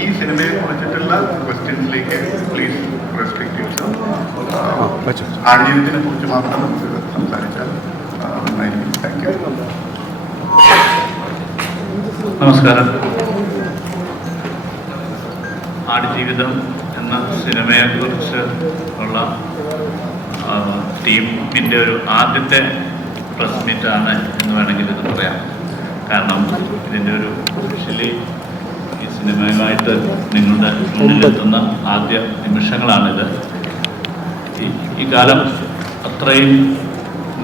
ഈ സിനിമയെ കുറിച്ചിട്ടുള്ള ക്വസ്റ്റ്യൻസിലേക്ക് പ്ലീസ് റെസ്ട്രിക്ട് യുവർസെൽഫ്. ആടുജീവിതത്തിനെ കുറിച്ച് മാത്രം നമുക്ക് സംസാരിച്ചാൽ നന്നായിരിക്കും. Thank you. നമസ്കാരം. ആടുജീവിതം എന്ന സിനിമയെക്കുറിച്ച് ഉള്ള ടീമിൻ്റെ ഒരു ആദ്യത്തെ പ്രസ് മീറ്റാണ് എന്ന് വേണമെങ്കിൽ ഇത് പറയാം. കാരണം ഇതിൻ്റെ ഒരു ഒഫീഷ്യലി ഈ സിനിമയുമായിട്ട് നിങ്ങളുടെ മുന്നിലെത്തുന്ന ആദ്യ നിമിഷങ്ങളാണിത്. ഈ കാലം അത്രയും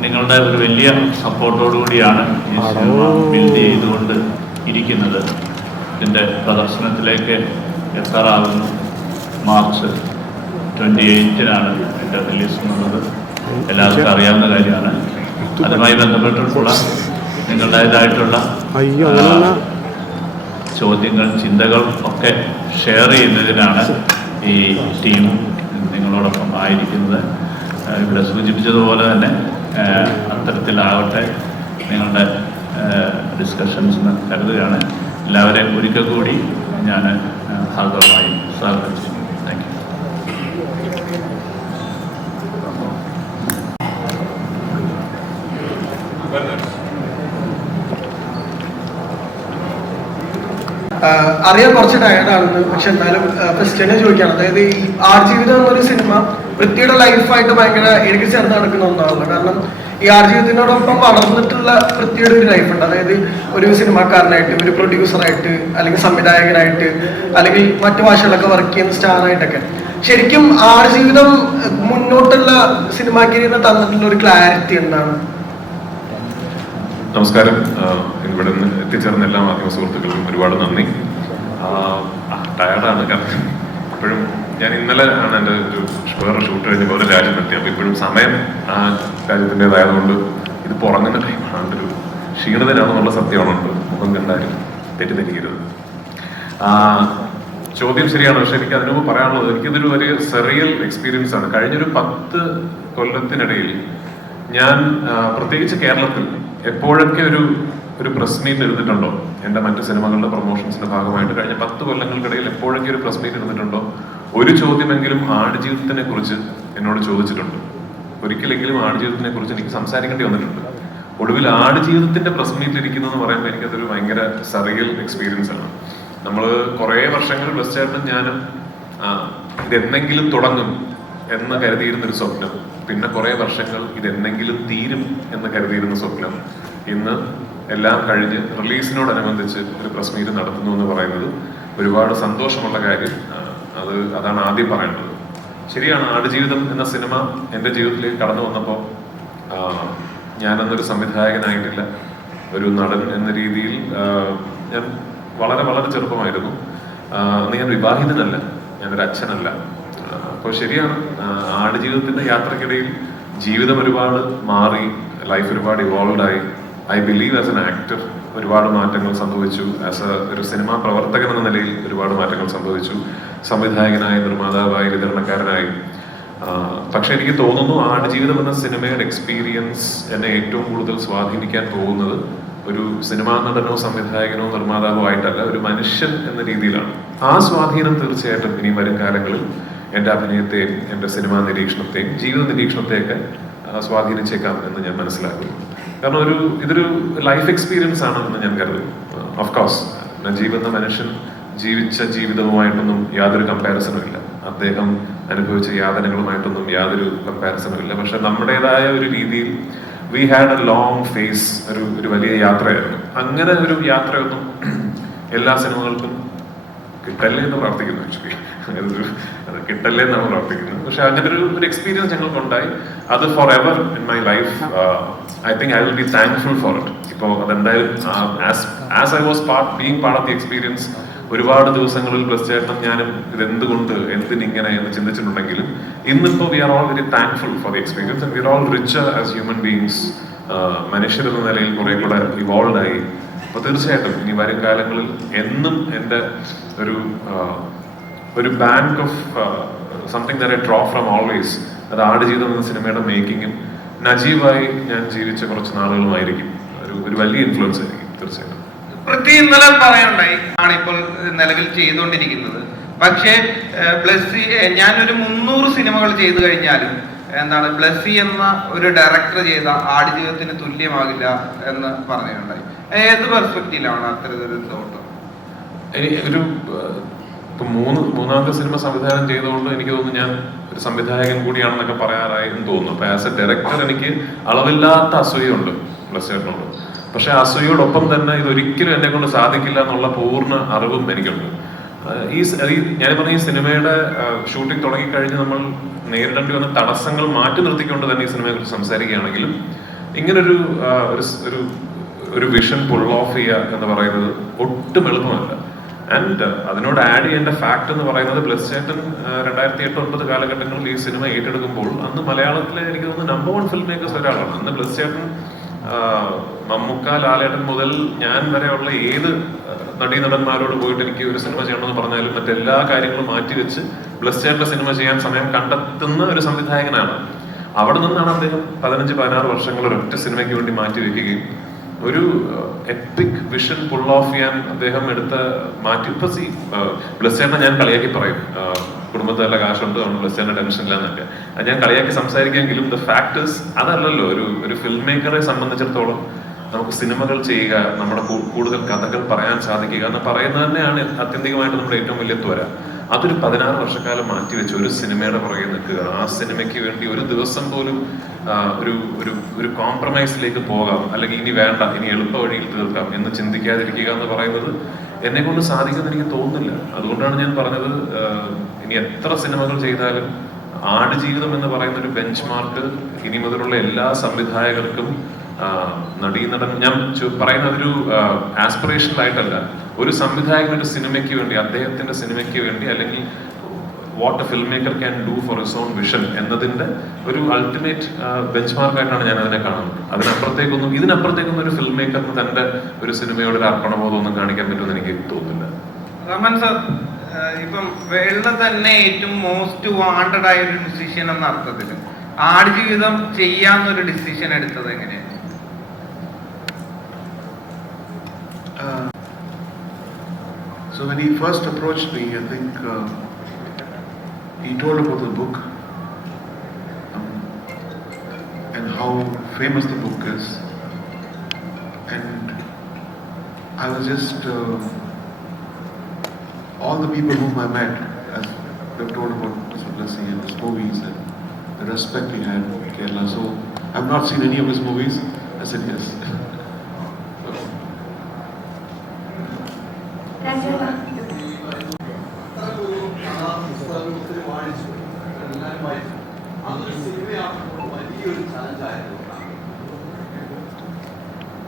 നിങ്ങളുടെ ഒരു വലിയ സപ്പോർട്ടോടുകൂടിയാണ് ഈ സിനിമ ബിൽഡ് ചെയ്തുകൊണ്ട് ഇരിക്കുന്നത്. ഇതിൻ്റെ പ്രദർശനത്തിലേക്ക് എത്താറാകുന്നു. മാർച്ച് 28-നാണ് ഇതിൻ്റെ റിലീസ് എന്നുള്ളത് എല്ലാവർക്കും അറിയാവുന്ന കാര്യമാണ്. അതുമായി ബന്ധപ്പെട്ടിട്ടുള്ള നിങ്ങളുടേതായിട്ടുള്ള ചോദ്യങ്ങൾ, ചിന്തകൾ ഒക്കെ ഷെയർ ചെയ്യുന്നതിനാണ് ഈ ടീം നിങ്ങളോടൊപ്പം ആയിരിക്കുന്നത്. ഇവിടെ സൂചിപ്പിച്ചതുപോലെ തന്നെ അത്തരത്തിലാവട്ടെ നിങ്ങളുടെ ഡിസ്കഷൻസ് എന്ന് കരുതുകയാണ്. എല്ലാവരെയും ഒരിക്കൽ കൂടി ഞാൻ ഹാർദവമായി സ്വാഗതം ചെയ്യുന്നു. Thank you. അറിയാൻ കുറച്ച് ടയർഡാണെന്ന്, പക്ഷെ എന്നാലും ക്വസ്റ്റ്യനെ ചോദിക്കുകയാണ്. അതായത് ഈ ആടുജീവിതം എന്നൊരു സിനിമ പൃഥ്വിയുടെ ലൈഫായിട്ട് ഭയങ്കര എനിക്ക് ചേർന്ന് നടക്കുന്ന ഒന്നാണല്ലോ. കാരണം ഈ ആടുജീവിതത്തിനോടൊപ്പം വളർന്നിട്ടുള്ള പൃഥ്വിയുടെ ഒരു ലൈഫുണ്ട്. അതായത് ഒരു സിനിമാക്കാരനായിട്ട്, ഒരു പ്രൊഡ്യൂസറായിട്ട്, അല്ലെങ്കിൽ സംവിധായകനായിട്ട്, അല്ലെങ്കിൽ മറ്റു ഭാഷകളിലൊക്കെ വർക്ക് ചെയ്യുന്ന സ്റ്റാറായിട്ടൊക്കെ. ശരിക്കും ആടുജീവിതം മുന്നോട്ടുള്ള സിനിമാ കരിയറിന് തന്നിട്ടുള്ള ഒരു ക്ലാരിറ്റി എന്താണ്? നമസ്കാരം. ഇവിടെ നിന്ന് എത്തിച്ചേർന്ന എല്ലാ മാധ്യമ സുഹൃത്തുക്കൾക്കും ഒരുപാട് നന്ദി. ടയർഡാണ്, കാരണം ഇപ്പോഴും ഞാൻ ഇന്നലെ ആണ് എൻ്റെ ഒരു വേറെ ഷൂട്ട് കഴിഞ്ഞ് വേറെ രാജ്യം എത്തി. അപ്പോൾ ഇപ്പോഴും സമയം ആ രാജ്യത്തിൻ്റെതായതുകൊണ്ട് ഇത് പുറങ്ങുന്ന ടൈമാണ്. അതിൻ്റെ ഒരു ക്ഷീണിതനാണെന്നുള്ള സത്യമാണുണ്ട്. മുഖം കണ്ടാലും തെറ്റിദ്ധരിക്കരുത്. ചോദ്യം ശരിയാണ്, പക്ഷെ എനിക്ക് അതിനു മുമ്പ് പറയാനുള്ളത്, എനിക്കിതൊരു വലിയ സെറിയൽ എക്സ്പീരിയൻസ് ആണ്. കഴിഞ്ഞൊരു 10 കൊല്ലത്തിനിടയിൽ ഞാൻ പ്രത്യേകിച്ച് കേരളത്തിൽ എപ്പോഴൊക്കെ ഒരു പ്രസ് മീറ്റ് ഇരുന്നിട്ടുണ്ടോ, എൻ്റെ മറ്റ് സിനിമകളുടെ പ്രൊമോഷൻസിന്റെ ഭാഗമായിട്ട് കഴിഞ്ഞ 10 കൊല്ലങ്ങൾക്കിടയിൽ എപ്പോഴൊക്കെ ഒരു പ്രസ് മീറ്റ് ഇരുന്നിട്ടുണ്ടോ, ഒരു ചോദ്യമെങ്കിലും ആടുജീവിതത്തിനെ കുറിച്ച് എന്നോട് ചോദിച്ചിട്ടുണ്ട്. ഒരിക്കലെങ്കിലും ആടുജീവിതത്തിനെ കുറിച്ച് എനിക്ക് സംസാരിക്കേണ്ടി വന്നിട്ടുണ്ട്. ഒടുവിൽ ആടുജീവിതത്തിന്റെ പ്രസ് മീറ്റിൽ ഇരിക്കുന്നതെന്ന് പറയുമ്പോൾ എനിക്കതൊരു ഭയങ്കര സറിയൽ എക്സ്പീരിയൻസ് ആണ്. നമ്മൾ കുറേ വർഷങ്ങൾ ബസ് ചേട്ടനും ഞാനും ഇതെന്തെങ്കിലും തുടങ്ങും എന്ന് കരുതിയിരുന്നൊരു സ്വപ്നം, പിന്നെ കുറെ വർഷങ്ങൾ ഇതെന്തെങ്കിലും തീരും എന്ന് കരുതിയിരുന്ന സ്വപ്നം, ഇന്ന് എല്ലാം കഴിഞ്ഞ് റിലീസിനോടനുബന്ധിച്ച് ഒരു പ്രസ് മീറ്റ് നടത്തുന്നു എന്ന് പറയുന്നത് ഒരുപാട് സന്തോഷമുള്ള കാര്യം. അതാണ് ആദ്യം പറയേണ്ടത്. ശരിയാണ്, ആടുജീവിതം എന്ന സിനിമ എൻ്റെ ജീവിതത്തിലേക്ക് കടന്നു വന്നപ്പോൾ ഞാനന്നൊരു സംവിധായകനായിട്ടില്ല, ഒരു നടൻ എന്ന രീതിയിൽ ഞാൻ വളരെ വളരെ ചെറുപ്പമായിരുന്നു. അന്ന് ഞാൻ വിവാഹിതനല്ല, ഞാനൊരു അച്ഛനല്ല. അപ്പോൾ ശരിയാണ്, ആടുജീവിതത്തിന്റെ യാത്രക്കിടയിൽ ജീവിതം ഒരുപാട് മാറി, ലൈഫ് ഒരുപാട് ഇവോൾവ് ആയി. I believe as an actor ഒരുപാട് മാറ്റങ്ങൾ സംഭവിച്ചു. ആസ് ഒരു സിനിമാ പ്രവർത്തകൻ എന്ന നിലയിൽ ഒരുപാട് മാറ്റങ്ങൾ സംഭവിച്ചു. സംവിധായകനായി, നിർമ്മാതാവായി, വിതരണക്കാരനായി. പക്ഷെ എനിക്ക് തോന്നുന്നു ആടുജീവിതം എന്ന സിനിമയുടെ എക്സ്പീരിയൻസ് എന്നെ ഏറ്റവും കൂടുതൽ സ്വാധീനിക്കാൻ പോകുന്നത് ഒരു സിനിമാ നടനോ സംവിധായകനോ നിർമ്മാതാവോ ആയിട്ടല്ല, ഒരു മനുഷ്യൻ എന്ന രീതിയിലാണ്. ആ സ്വാധീനം തീർച്ചയായിട്ടും ഇനി വരും കാലങ്ങളിൽ എൻ്റെ അഭിനയത്തെയും എൻ്റെ സിനിമാ നിരീക്ഷണത്തെയും ജീവിത നിരീക്ഷണത്തെയൊക്കെ സ്വാധീനിച്ചേക്കാം എന്ന് ഞാൻ മനസ്സിലാക്കുന്നു. കാരണം ഇതൊരു ലൈഫ് എക്സ്പീരിയൻസ് ആണ് എന്ന് ഞാൻ കരുതുന്നു. ഓഫ്കോഴ്സ് നജീബ് എന്ന മനുഷ്യൻ ജീവിച്ച ജീവിതവുമായിട്ടൊന്നും യാതൊരു കമ്പാരിസണും ഇല്ല, അദ്ദേഹം അനുഭവിച്ച യാതനകളുമായിട്ടൊന്നും യാതൊരു കമ്പാരിസണും ഇല്ല. പക്ഷെ നമ്മുടേതായ ഒരു രീതിയിൽ we had a long phase, ഒരു വലിയ യാത്രയായിരുന്നു. അങ്ങനെ ഒരു യാത്രയൊന്നും എല്ലാ സിനിമകൾക്കും കിട്ടല്ലേ എന്ന് പ്രാർത്ഥിക്കുന്നു. ആക്ച്വലി കിട്ടല്ലേ എന്നാണ് പ്രാർത്ഥിക്കുന്നത്. പക്ഷെ അങ്ങനെ ഒരു എക്സ്പീരിയൻസ് ഞങ്ങൾക്കുണ്ടായി. അത് for ever in my life. I think I will be thankful for it. ഇപ്പോൾ അതെന്തായാലും as I was being part of the experience, ഒരുപാട് ദിവസങ്ങളിൽ പ്ലസ് ചേട്ടനും ഞാനും ഇതെന്തുകൊണ്ട് എന്തിനിങ്ങനെ എന്ന് ചിന്തിച്ചിട്ടുണ്ടെങ്കിലും ഇന്നിപ്പോ we are all very thankful for the experience and we are all richer as human beings. മനുഷ്യരെന്ന നിലയിൽ കുറെ കൂടെ ഇവോൾവ് ആയി. അപ്പൊ തീർച്ചയായിട്ടും ഇനി വരും കാലങ്ങളിൽ എന്നും എൻ്റെ ഒരു bank of something that I draw from always, അത് ആടുജീവിതം എന്ന സിനിമയുടെ മേക്കിങ്ങും നജീബായി ഞാൻ ജീവിച്ച കുറച്ച് നാളുകളുമായിരിക്കും. ഒരു വലിയ ഇൻഫ്ലുവൻസ് ആയിരിക്കും തീർച്ചയായിട്ടും. ഇന്നലെ പറയുണ്ടായി ആണ് ഇപ്പോൾ നിലവിൽ ചെയ്തുകൊണ്ടിരിക്കുന്നത്. പക്ഷേ ബ്ലസ്സി ഞാനൊരു 300 സിനിമകൾ ചെയ്തു കഴിഞ്ഞാലും എന്താണ് ബ്ലസ്സി എന്ന ഒരു ഡയറക്ടർ ചെയ്ത ആടുജീവിതത്തിന് തുല്യമാകില്ല എന്ന് പറഞ്ഞിട്ടുണ്ടായി. ഏത് പെർസ്പെക്റ്റീവിലാണ് അത്തരത്തിലൊരു തോട്ട്? ഒരു മൂന്നാമത്തെ സിനിമ സംവിധാനം ചെയ്തുകൊണ്ട് എനിക്ക് തോന്നുന്നു ഞാൻ ഒരു സംവിധായകൻ കൂടിയാണെന്നൊക്കെ പറയാറായി എന്ന് തോന്നുന്നു. അപ്പൊ ആസ് എ ഡയറക്ടർ എനിക്ക് അളവില്ലാത്ത അസൂയുണ്ട് ബ്ലസ്സിനോട്. പക്ഷെ അസൂയോടൊപ്പം തന്നെ ഇതൊരിക്കലും എന്നെ കൊണ്ട് സാധിക്കില്ല എന്നുള്ള പൂർണ്ണ അറിവും എനിക്കുണ്ട്. ഞാൻ പറഞ്ഞ ഈ സിനിമയുടെ ഷൂട്ടിംഗ് തുടങ്ങിക്കഴിഞ്ഞ് നമ്മൾ നേരിടേണ്ടി വന്ന തടസ്സങ്ങൾ മാറ്റി നിർത്തിക്കൊണ്ട് തന്നെ ഈ സിനിമയെ കുറിച്ച് സംസാരിക്കുകയാണെങ്കിലും ഇങ്ങനൊരു ഒരു വിഷൻ പുൾ ഓഫ് ചെയ്യുക എന്ന് പറയുന്നത് ഒട്ടും എളുപ്പമല്ല. ആൻഡ് അതിനോട് ആഡ് ചെയ്യേണ്ട ഫാക്ട് എന്ന് പറയുന്നത് ബ്ലസ് ചേട്ടൻ 2008-2009 കാലഘട്ടങ്ങളിൽ ഈ സിനിമ ഏറ്റെടുക്കുമ്പോൾ അന്ന് മലയാളത്തിലെ എനിക്ക് തോന്നുന്നു നമ്പർ 1 ഫിലിം മേക്കേഴ്സ് ഒരാളാണ്. അന്ന് ബ്ലസ് ചേട്ടൻ, മമ്മൂക്ക, ലാലേട്ടൻ മുതൽ ഞാൻ വരെയുള്ള ഏത് നടീനടന്മാരോട് പോയിട്ട് എനിക്ക് ഒരു സിനിമ ചെയ്യണമെന്ന് പറഞ്ഞാലും മറ്റെല്ലാ കാര്യങ്ങളും മാറ്റിവെച്ച് ബ്ലസ് ചേട്ടന്റെ സിനിമ ചെയ്യാൻ സമയം കണ്ടെത്തുന്ന ഒരു സംവിധായകനാണ്. അവിടെ നിന്നാണ് അദ്ദേഹം 15-16 വർഷങ്ങൾ ഒരൊറ്റ സിനിമയ്ക്ക് വേണ്ടി മാറ്റി വെക്കുകയും ഒരു എപ്പിക് വിഷൻ പുൾ ഓഫ് ചെയ്യാൻ അദ്ദേഹം എടുത്ത മാറ്റി. ഇപ്പൊ ബ്ലസ് ചേട്ടനെ ഞാൻ കളിയാക്കി പറയും, കുടുംബത്തിൽ നല്ല കാശുണ്ട്, അതുകൊണ്ട് ബ്ലസ് ചേട്ടന്റെ ടെൻഷൻ ഇല്ല എന്നൊക്കെ. അത് ഞാൻ കളിയാക്കി സംസാരിക്കുമെങ്കിലും ദ ഫാക്ടേഴ്സ് അതല്ലല്ലോ. ഒരു ഫിലിം മേക്കറെ സംബന്ധിച്ചിടത്തോളം നമുക്ക് സിനിമകൾ ചെയ്യുക, നമ്മുടെ കൂടുതൽ കഥകൾ പറയാൻ സാധിക്കുക എന്ന് പറയുന്നത് തന്നെയാണ് ആത്യന്തികമായിട്ട് നമ്മുടെ ഏറ്റവും വലിയ ത്വര. അതൊരു 16 വർഷക്കാലം മാറ്റിവെച്ച് ഒരു സിനിമയുടെ പുറകെ നിൽക്കുക, ആ സിനിമയ്ക്ക് വേണ്ടി ഒരു ദിവസം പോലും ഒരു കോംപ്രമൈസിലേക്ക് പോകാം, അല്ലെങ്കിൽ ഇനി വേണ്ട, ഇനി എളുപ്പ വഴിയിൽ തീർക്കാം എന്ന് ചിന്തിക്കാതിരിക്കുക എന്ന് പറയുന്നത് എന്നെ കൊണ്ട് സാധിക്കുമെന്ന് എനിക്ക് തോന്നുന്നില്ല. അതുകൊണ്ടാണ് ഞാൻ പറഞ്ഞത്, ഇനി എത്ര സിനിമകൾ ചെയ്താലും ആടുജീവിതം എന്ന് പറയുന്ന ഒരു ബെഞ്ച് മാർക്ക് ഇനി മുതലുള്ള എല്ലാ സംവിധായകർക്കും നടീനടൻ, ഞാൻ പറയുന്നത് ഒരു ആസ്പിറേഷണൽ ആയിട്ടല്ല, ഒരു സംവിധായകൻ ഒരു സിനിമയ്ക്ക് വേണ്ടി, അദ്ദേഹത്തിന്റെ സിനിമയ്ക്ക് വേണ്ടി, അല്ലെങ്കിൽ what A film maker can do for his own vision എന്നതിന്റെ ഒരു അൾട്ടിമേറ്റ് ബെഞ്ച് മാർക്കായിട്ടാണ് ഞാൻ അതിനെ കാണുന്നത്. ഇതിനപ്പുറത്തേക്കൊന്നും ഒരു ഫിൽം മേക്കറിന് തന്റെ ഒരു സിനിമയോട് ഒരു അർപ്പണബോധം ഒന്നും കാണിക്കാൻ പറ്റുമെന്ന് എനിക്ക് തോന്നുന്നില്ല. റഹ്മാൻ സർ, ഇപ്പം വേൾഡ് തന്നെ ഏറ്റവും മോസ്റ്റ് വാണ്ടഡ് ആയ ഒരു ഡിസിഷൻ എന്ന അർത്ഥത്തിൽ ആടുജീവിതം ചെയ്യാന്നൊരു ഡിസിഷൻ എടുത്തത് എങ്ങനെയാണ്? So when he first approached me, I think he told about the book and how famous the book is, and I was just all the people whom I met, as they've told about Mr. Blessing and his movies and the respect he had in Kerala. So I've not seen any of his movies. I said yes.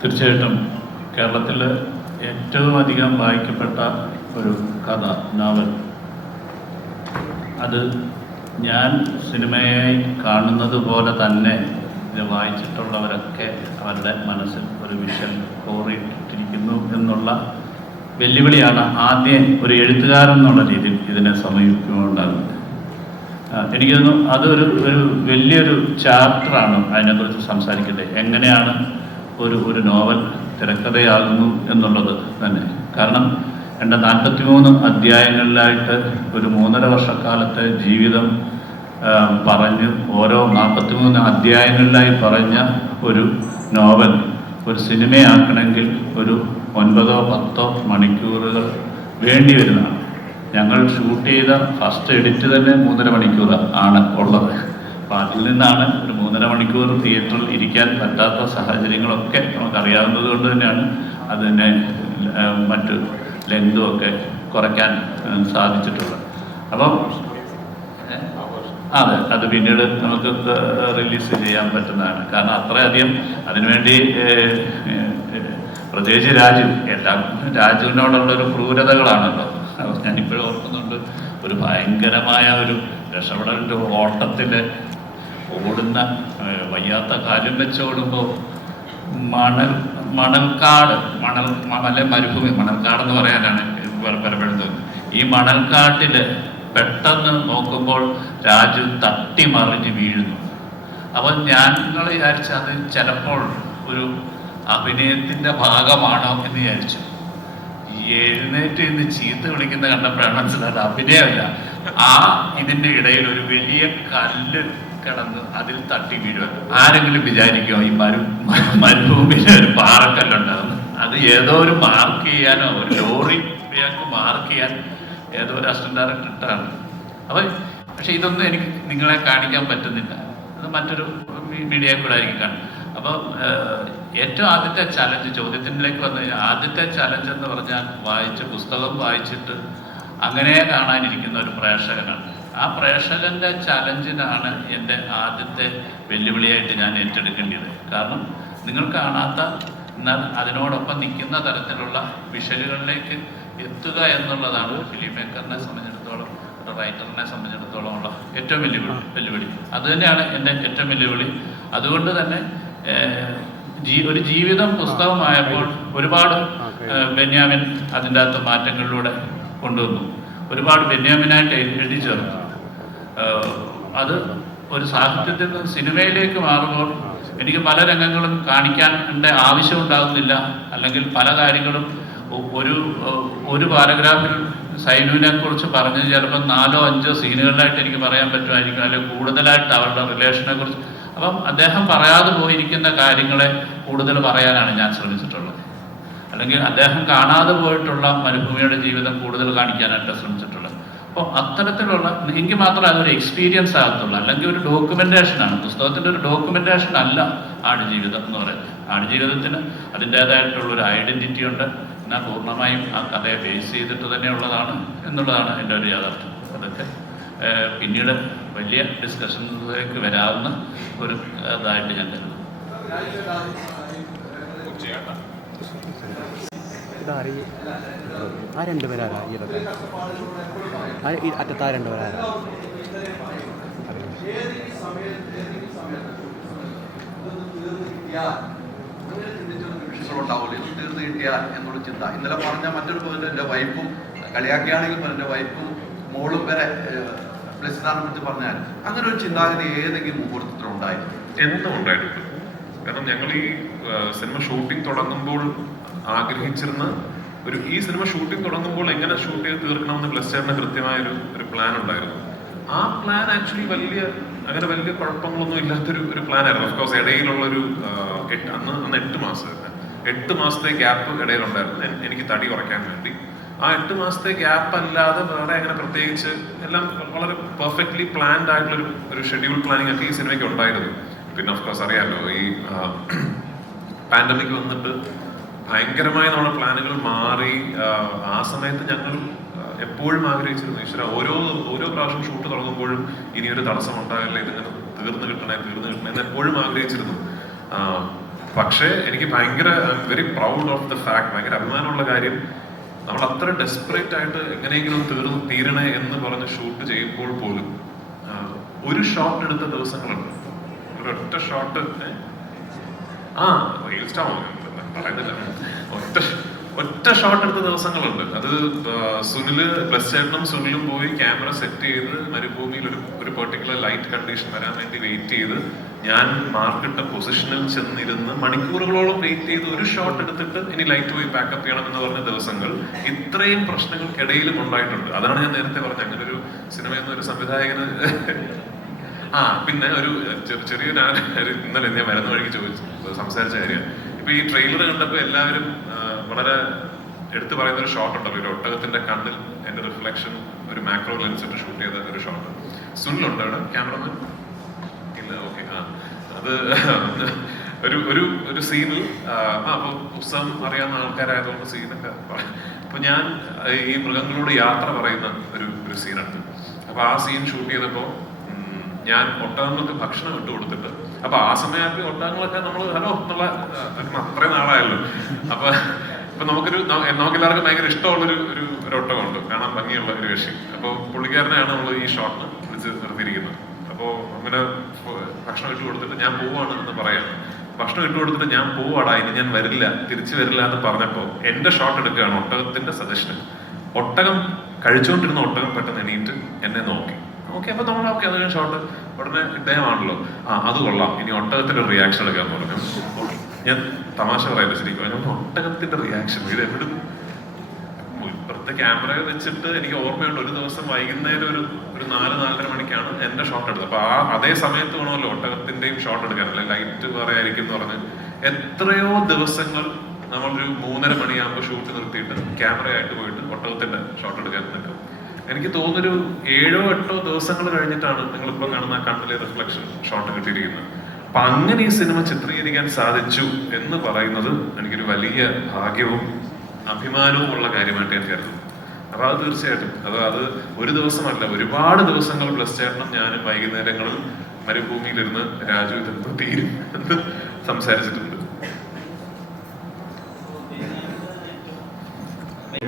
തീർച്ചയായിട്ടും കേരളത്തിൽ ഏറ്റവും അധികം വായിക്കപ്പെട്ട ഒരു കഥ, novel, അത് ഞാൻ സിനിമയായി കാണുന്നത് പോലെ തന്നെ ഇത് വായിച്ചിട്ടുള്ളവരൊക്കെ അവരുടെ മനസ്സിൽ ഒരു വിഷൻ കോറിയിട്ടിരിക്കുന്നു എന്നുള്ള വെല്ലുവിളിയാണ് ആദ്യം ഒരു എഴുത്തുകാരൻ എന്നുള്ള രീതിയിൽ ഇതിനെ സമീപിക്കുന്നുണ്ടാകുന്നത്. എനിക്ക് തോന്നുന്നു അതൊരു വലിയൊരു ചാപ്റ്ററാണ് അതിനെക്കുറിച്ച് സംസാരിക്കേണ്ടത്. എങ്ങനെയാണ് ഒരു നോവൽ തിരക്കഥയാകുന്നു എന്നുള്ളത് തന്നെ. കാരണം എൻ്റെ 43 അധ്യായങ്ങളിലായിട്ട് ഒരു 3.5 വർഷക്കാലത്തെ ജീവിതം പറഞ്ഞ് ഓരോ 43 അധ്യായങ്ങളിലായി പറഞ്ഞ ഒരു നോവൽ ഒരു സിനിമയാക്കണമെങ്കിൽ ഒരു 9-10 മണിക്കൂറുകൾ വേണ്ടി വരുന്നതാണ്. ഞങ്ങൾ ഷൂട്ട് ചെയ്ത ഫസ്റ്റ് എഡിറ്റ് തന്നെ 3.5 മണിക്കൂർ ആണ് ഉള്ളത്. അപ്പം അതിൽ നിന്നാണ് ഒരു 3.5 മണിക്കൂർ തിയേറ്ററിൽ ഇരിക്കാൻ പറ്റാത്ത സാഹചര്യങ്ങളൊക്കെ നമുക്കറിയാവുന്നത് കൊണ്ട് തന്നെയാണ് അതിനെ മറ്റ് ലെങ്തും ഒക്കെ കുറയ്ക്കാൻ സാധിച്ചിട്ടുള്ളത്. അപ്പം അതെ, അത് പിന്നീട് നമുക്ക് റിലീസ് ചെയ്യാൻ പറ്റുന്നതാണ്. കാരണം അത്രയധികം അതിനുവേണ്ടി പ്രത്യേകിച്ച് രാജുവിനോടുള്ള ഒരു ക്രൂരതകളാണല്ലോ. ഞാനിപ്പോഴും ഓർക്കുന്നുണ്ട്, ഒരു ഭയങ്കരമായ ഒരു രക്ഷപ്പെടലിൻ്റെ ഓട്ടത്തിൽ ഓടുന്ന, വയ്യാത്ത കാര്യം വെച്ചോടുമ്പോൾ മണൽക്കാട് മരുഭൂമി, മണൽക്കാടെന്ന് പറയാനാണ് പലപ്പോഴും. ഈ മണൽക്കാട്ടിൽ പെട്ടെന്ന് നോക്കുമ്പോൾ രാജു തട്ടി മറിഞ്ഞ് വീഴുന്നു. അപ്പം ഞങ്ങൾ വിചാരിച്ച അത് ചിലപ്പോൾ അഭിനയത്തിൻ്റെ ഭാഗമാണോ എന്ന് വിചാരിച്ചു. എഴുന്നേറ്റ് ഇന്ന് ചീത്ത വിളിക്കുന്ന കണ്ടപ്പോഴാണ് മനസ്സിലായത് അഭിനയമല്ല. ആ ഇതിൻ്റെ ഇടയിൽ ഒരു വലിയ കല്ല് കിടന്ന് അതിൽ തട്ടി വീഴുക. ആരെങ്കിലും വിചാരിക്കുമോ ഈ മരുഭൂമിയിൽ ഒരു പാറക്കല്ലുണ്ടാകുന്നു? അത് ഏതോ ഒരു മാർക്ക് ചെയ്യാനോ ഒരു ലോറിക്ക് മാർക്ക് ചെയ്യാൻ ഏതോ ഒരു അസിസ്റ്റന്റ് ഡയറക്ടർ ഇട്ടാണ്. അപ്പം പക്ഷെ ഇതൊന്നും എനിക്ക് നിങ്ങളെ കാണിക്കാൻ പറ്റുന്നില്ല. അത് മറ്റൊരു മീഡിയ കൂടെ ആയിരിക്കും കാണും. അപ്പം ഏറ്റവും ആദ്യത്തെ ചലഞ്ച്, ചോദ്യത്തിലേക്ക് വന്നു കഴിഞ്ഞാൽ ആദ്യത്തെ ചലഞ്ച് എന്ന് പറഞ്ഞാൽ പുസ്തകം വായിച്ചിട്ട് അങ്ങനെ കാണാനിരിക്കുന്ന ഒരു പ്രേക്ഷകനാണ്. ആ പ്രേക്ഷകന്റെ ചലഞ്ചിനാണ് എൻ്റെ ആദ്യത്തെ വെല്ലുവിളിയായിട്ട് ഞാൻ ഏറ്റെടുക്കേണ്ടത്. കാരണം നിങ്ങൾ കാണാത്ത എന്നാൽ അതിനോടൊപ്പം നിൽക്കുന്ന തരത്തിലുള്ള വിഷലുകളിലേക്ക് എത്തുക എന്നുള്ളതാണ് ഫിലിം മേക്കറിനെ സംബന്ധിച്ചിടത്തോളം, ഒരു റൈറ്ററിനെ സംബന്ധിച്ചിടത്തോളം ഉള്ള ഏറ്റവും വെല്ലുവിളി. അതുതന്നെയാണ് എൻ്റെ ഏറ്റവും വെല്ലുവിളി. അതുകൊണ്ട് തന്നെ ഒരു ജീവിതം പുസ്തകമായപ്പോൾ ഒരുപാട് ബെന്യാമിൻ അതിൻ്റെ അകത്ത് മാറ്റങ്ങളിലൂടെ കൊണ്ടുവന്നു. ഒരുപാട് ബെന്യാമിനായിട്ട് എഴുതി ചേർത്തു. അത് ഒരു സാഹിത്യത്തിൽ നിന്ന് സിനിമയിലേക്ക് മാറുമ്പോൾ എനിക്ക് പല രംഗങ്ങളും കാണിക്കാൻ ആവശ്യം ഉണ്ടാകുന്നില്ല. അല്ലെങ്കിൽ പല കാര്യങ്ങളും ഒരു പാരഗ്രാഫിൽ സൈനുവിനെ കുറിച്ച് പറഞ്ഞത് ചിലപ്പോൾ 4-5 സീനുകളിലായിട്ട് എനിക്ക് പറയാൻ പറ്റുമായിരിക്കും, അല്ലെങ്കിൽ കൂടുതലായിട്ട് അവരുടെ റിലേഷനെ കുറിച്ച്. അപ്പം അദ്ദേഹം പറയാതെ പോയിരിക്കുന്ന കാര്യങ്ങളെ കൂടുതൽ പറയാനാണ് ഞാൻ ശ്രമിച്ചിട്ടുള്ളത്. അല്ലെങ്കിൽ അദ്ദേഹം കാണാതെ പോയിട്ടുള്ള മരുഭൂമിയുടെ ജീവിതം കൂടുതൽ കാണിക്കാനായിട്ട് ശ്രമിച്ചിട്ടുള്ളത്. അപ്പോൾ അത്തരത്തിലുള്ള എനിക്ക് മാത്രമേ അതൊരു എക്സ്പീരിയൻസ് ആകത്തുള്ളൂ. അല്ലെങ്കിൽ ഒരു ഡോക്യുമെന്റേഷനാണ്, പുസ്തകത്തിൻ്റെ ഒരു ഡോക്യുമെന്റേഷൻ അല്ല ആടുജീവിതം എന്ന് പറയുന്നത്. ആടുജീവിതത്തിന് അതിൻ്റേതായിട്ടുള്ളൊരു ഐഡന്റിറ്റി ഉണ്ട്. എന്നാൽ പൂർണ്ണമായും ആ കഥയെ ബേസ് ചെയ്തിട്ട് തന്നെയുള്ളതാണ് എന്നുള്ളതാണ് എൻ്റെ ഒരു യാഥാർത്ഥ്യം. അതൊക്കെ പിന്നീട് വലിയ ഡിസ്കഷനിലേക്ക് വരാവുന്ന ഒരു ഇതായിട്ട് ഞാൻ കരുതുന്നു. ആ രണ്ടുപേരാരാ ഈ അറ്റത്താ രണ്ടുപേരാരാ? ഉണ്ടാവില്ല, ഇത് തീർന്നു കിട്ടിയാൽ എന്നുള്ള ചിന്ത. ഇന്നലെ പറഞ്ഞ മറ്റൊരു പോയിന്റ്, എൻ്റെ വൈഫും കളിയാക്കിയാണെങ്കിൽ എൻ്റെ വൈഫും മോളും വരെ ബ്ലെസ്സിനെ കുറിച്ച് പറഞ്ഞാൽ അങ്ങനെ ഒരു ചിന്താഗതി ഏതെങ്കിലും മുഹൂർത്തത്തിലുണ്ടായിരുന്നു? എന്നും ഉണ്ടായിട്ടുണ്ട്. കാരണം ഞങ്ങൾ ഈ സിനിമ ഷൂട്ടിംഗ് തുടങ്ങുമ്പോൾ ആഗ്രഹിച്ചിരുന്ന ഈ സിനിമ ഷൂട്ടിംഗ് തുടങ്ങുമ്പോൾ എങ്ങനെ ഷൂട്ട് ചെയ്ത് തീർക്കണമെന്ന് ബ്ലെസ്സിന് കൃത്യമായൊരു പ്ലാൻ ഉണ്ടായിരുന്നു. ആ പ്ലാൻ ആക്ച്വലി അങ്ങനെ വലിയ കുഴപ്പങ്ങളൊന്നും ഇല്ലാത്തൊരു പ്ലാൻ ആയിരുന്നു. ഓഫ്കോഴ്സ് ഇടയിലുള്ളൊരു അന്ന് 8 മാസത്തെ ഗ്യാപ്പ് ഇടയിലുണ്ടായിരുന്നു എനിക്ക് തടി കുറയ്ക്കാൻ വേണ്ടി. ആ 8 മാസത്തെ ഗ്യാപ്പ് അല്ലാതെ വേറെ അങ്ങനെ പ്രത്യേകിച്ച് എല്ലാം വളരെ പെർഫെക്റ്റ്ലി പ്ലാൻഡ് ആയിട്ടുള്ളൊരു ഷെഡ്യൂൾ പ്ലാനിങ് ഒക്കെ ഈ സിനിമയ്ക്ക് ഉണ്ടായിരുന്നു. പിന്നെ ഓഫ്കോഴ്സ് അറിയാമല്ലോ, ഈ പാൻഡമിക് വന്നിട്ട് ഭയങ്കരമായ നമ്മുടെ പ്ലാനുകൾ മാറി. ആ സമയത്ത് ഞങ്ങൾ എപ്പോഴും ആഗ്രഹിച്ചിരുന്നു, ഈശ്വര ഓരോ പ്രാവശ്യം ഷൂട്ട് തുടങ്ങുമ്പോഴും ഇനിയൊരു തടസ്സം ഉണ്ടാകില്ല, ഇതിങ്ങനെ തീർന്നു കിട്ടണേ എന്ന് എപ്പോഴും ആഗ്രഹിച്ചിരുന്നു. പക്ഷേ എനിക്ക് very proud of the fact, ഭയങ്കര അഭിമാനമുള്ള കാര്യം, നമ്മൾ അത്ര ഡെസ്പറേറ്റ് ആയിട്ട് എങ്ങനെയെങ്കിലും തീരണേ എന്ന് പറഞ്ഞ് ഷൂട്ട് ചെയ്യുമ്പോൾ പോലും ഒരു ഷോട്ട് എടുത്ത ദിവസങ്ങളുണ്ട്. ഒരൊറ്റ ഷോട്ട് പറയുന്നില്ല, ഒറ്റ ഷോട്ട് എടുത്ത ദിവസങ്ങളുണ്ട്. അത് സുനിലും പോയി ക്യാമറ സെറ്റ് ചെയ്ത് മരുഭൂമിയിൽ ഒരു പെർട്ടിക്കുലർ ലൈറ്റ് കണ്ടീഷൻ വരാൻ വേണ്ടി വെയിറ്റ് ചെയ്ത് ഞാൻ മാർക്കിട്ട പൊസിഷനിൽ ചെന്നിരുന്ന് മണിക്കൂറുകളോളം വെയിറ്റ് ചെയ്ത് ഒരു ഷോട്ട് എടുത്തിട്ട് ഇനി ലൈറ്റ് പോയി ബാക്കപ്പ് ചെയ്യണം എന്ന് പറഞ്ഞ ദിവസങ്ങൾ ഇത്രയും പ്രശ്നങ്ങൾക്കിടയിലും ഉണ്ടായിട്ടുണ്ട്. അതാണ് ഞാൻ നേരത്തെ പറഞ്ഞത്, അങ്ങനെ ഒരു സിനിമ എന്നൊരു സംവിധായകന് പിന്നെ ഒരു ചെറിയൊരു ഇന്നലെ ഞാൻ വരുന്ന വഴിക്ക് സംസാരിച്ച കാര്യം. ഇപ്പൊ ഈ ട്രെയിലർ കണ്ടപ്പോൾ എല്ലാവരും വളരെ എടുത്തു പറയുന്ന ഒരു ഷോട്ട് ഉണ്ടല്ലോ, ഒരു ഒട്ടകത്തിന്റെ കണ്ണിൽ എന്റെ റിഫ്ലക്ഷൻ ഒരു മാക്രോ ലെൻസ് ഇട്ട് ഷൂട്ട് ചെയ്ത ഒരു ഷോട്ട്. സുനിലുണ്ട് അവിടെ ക്യാമറമാൻ? ഇല്ല, ഓക്കെ. അത് ഒരു സീനിൽ അപ്പൊ പുസ്തകം അറിയാവുന്ന ആൾക്കാരായതുകൊണ്ട് സീനൊക്കെ അപ്പൊ ഞാൻ ഈ മൃഗങ്ങളോട് യാത്ര പറയുന്ന ഒരു സീനുണ്ട്. അപ്പൊ ആ സീൻ ഷൂട്ട് ചെയ്തപ്പോ ഞാൻ ഒട്ടകങ്ങൾക്ക് ഭക്ഷണം ഇട്ട് കൊടുത്തിട്ട്, അപ്പൊ ആ സമയത്ത് ഒട്ടകങ്ങളൊക്കെ നമ്മൾ ഹലോ എന്നുള്ള അത്രയും നാളായല്ലോ. അപ്പൊ നമുക്കെല്ലാവർക്കും ഭയങ്കര ഇഷ്ടമുള്ളൊരു ഒട്ടകമുണ്ട്, കാണാൻ ഭംഗിയുള്ള ഒരു കക്ഷി. അപ്പോൾ പുള്ളിക്കാരനെയാണ് നമ്മൾ ഈ ഷോട്ടിന് വിളിച്ച് നിർത്തിയിരിക്കുന്നത്. അപ്പോൾ അങ്ങനെ ഭക്ഷണം ഇട്ട് കൊടുത്തിട്ട് ഞാൻ പോവാണ് എന്ന് പറയാം. ഭക്ഷണം ഇട്ട് കൊടുത്തിട്ട് ഞാൻ പോവാടാ, ഇനി ഞാൻ തിരിച്ചു വരില്ല എന്ന് പറഞ്ഞപ്പോൾ എന്റെ ഷോട്ട് എടുക്കുകയാണ് ഒട്ടകത്തിന്റെ സജഷൻ. ഒട്ടകം കഴിച്ചുകൊണ്ടിരുന്ന ഒട്ടകം പെട്ടെന്ന് എണീറ്റ് എന്നെ നോക്കി. അപ്പൊ നമ്മൾ അത് ഷോട്ട് ഉടനെ ഇദ്ദേഹമാണല്ലോ, അത് കൊള്ളാം, ഇനി ഒട്ടകത്തിന്റെ റിയാക്ഷൻ എടുക്കാൻ പറഞ്ഞു. ഞാൻ തമാശ പറയല്ല ശരിക്കും, ഞാൻ ഒട്ടകത്തിന്റെ റിയാക്ഷൻ ഇത് എവിടെ ഇപ്പുറത്തെ ക്യാമറ വെച്ചിട്ട് എനിക്ക് ഓർമ്മയുണ്ട്, ഒരു ദിവസം വൈകുന്നേരം ഒരു 4-4:30 മണിക്കാണ് എന്റെ ഷോട്ട് എടുത്തത്. അപ്പൊ അതേ സമയത്ത് വേണമല്ലോ ഒട്ടകത്തിന്റെയും ഷോട്ട് എടുക്കാനല്ലേ, ലൈറ്റ് പറയായിരിക്കും എന്ന് പറഞ്ഞ് എത്രയോ ദിവസങ്ങൾ നമ്മളൊരു 3:30 മണിയാകുമ്പോൾ ഷൂട്ട് നിർത്തിയിട്ട് ക്യാമറയായിട്ട് പോയിട്ട് ഒട്ടകത്തിന്റെ ഷോട്ട് എടുക്കാൻ നിൽക്കും. എനിക്ക് തോന്നുന്നൊരു 7-8 ദിവസങ്ങൾ കഴിഞ്ഞിട്ടാണ് നിങ്ങളിപ്പോൾ കാണുന്ന ആ കണ്ണിലെ റിഫ്ലക്ഷൻ ഷോട്ട് കിട്ടിയിരിക്കുന്നത്. അപ്പൊ അങ്ങനെ ഈ സിനിമ ചിത്രീകരിക്കാൻ സാധിച്ചു എന്ന് പറയുന്നത് എനിക്കൊരു വലിയ ഭാഗ്യവും അഭിമാനവും ഉള്ള കാര്യമായിട്ട് ഞാൻ കരുതുന്നു. അപ്പൊ അത് തീർച്ചയായിട്ടും അത് ഒരു ദിവസമല്ല, ഒരുപാട് ദിവസങ്ങൾ പ്ലസ് ചേട്ടനും ഞാനും വൈകുന്നേരങ്ങളിൽ മരുഭൂമിയിലിരുന്ന് രാജു ഇതെന്തോ തീരും എന്ന് സംസാരിച്ചിട്ടുണ്ട്.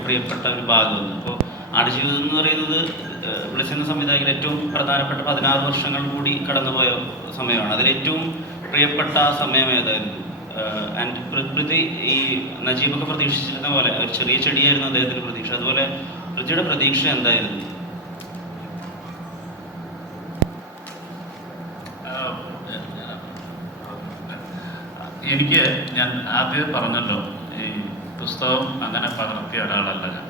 പ്രിയപ്പെട്ട ഒരു ഭാഗം ഇപ്പോൾ ആടുജീവിതം എന്ന് പറയുന്നത് വിളിച്ചിരുന്ന സംവിധായകർ ഏറ്റവും പ്രധാനപ്പെട്ട 16 വർഷങ്ങൾ കൂടി കടന്നുപോയ സമയമാണ്. അതിലേറ്റവും പ്രിയപ്പെട്ട സമയം ഏതായിരുന്നു? ആൻഡ് പൃഥ്വി ഈ നജീബൊക്കെ പ്രതീക്ഷിച്ചിരുന്ന പോലെ ഒരു ചെറിയ ചെടിയായിരുന്നു അദ്ദേഹത്തിന്റെ പ്രതീക്ഷ, അതുപോലെ പൃഥ്വിയുടെ പ്രതീക്ഷ എന്തായിരുന്നു? എനിക്ക് ഞാൻ ആദ്യം പറഞ്ഞല്ലോ, ഈ പുസ്തകം അങ്ങനെ പകർത്തിയ ഒരാളല്ല ഞാൻ.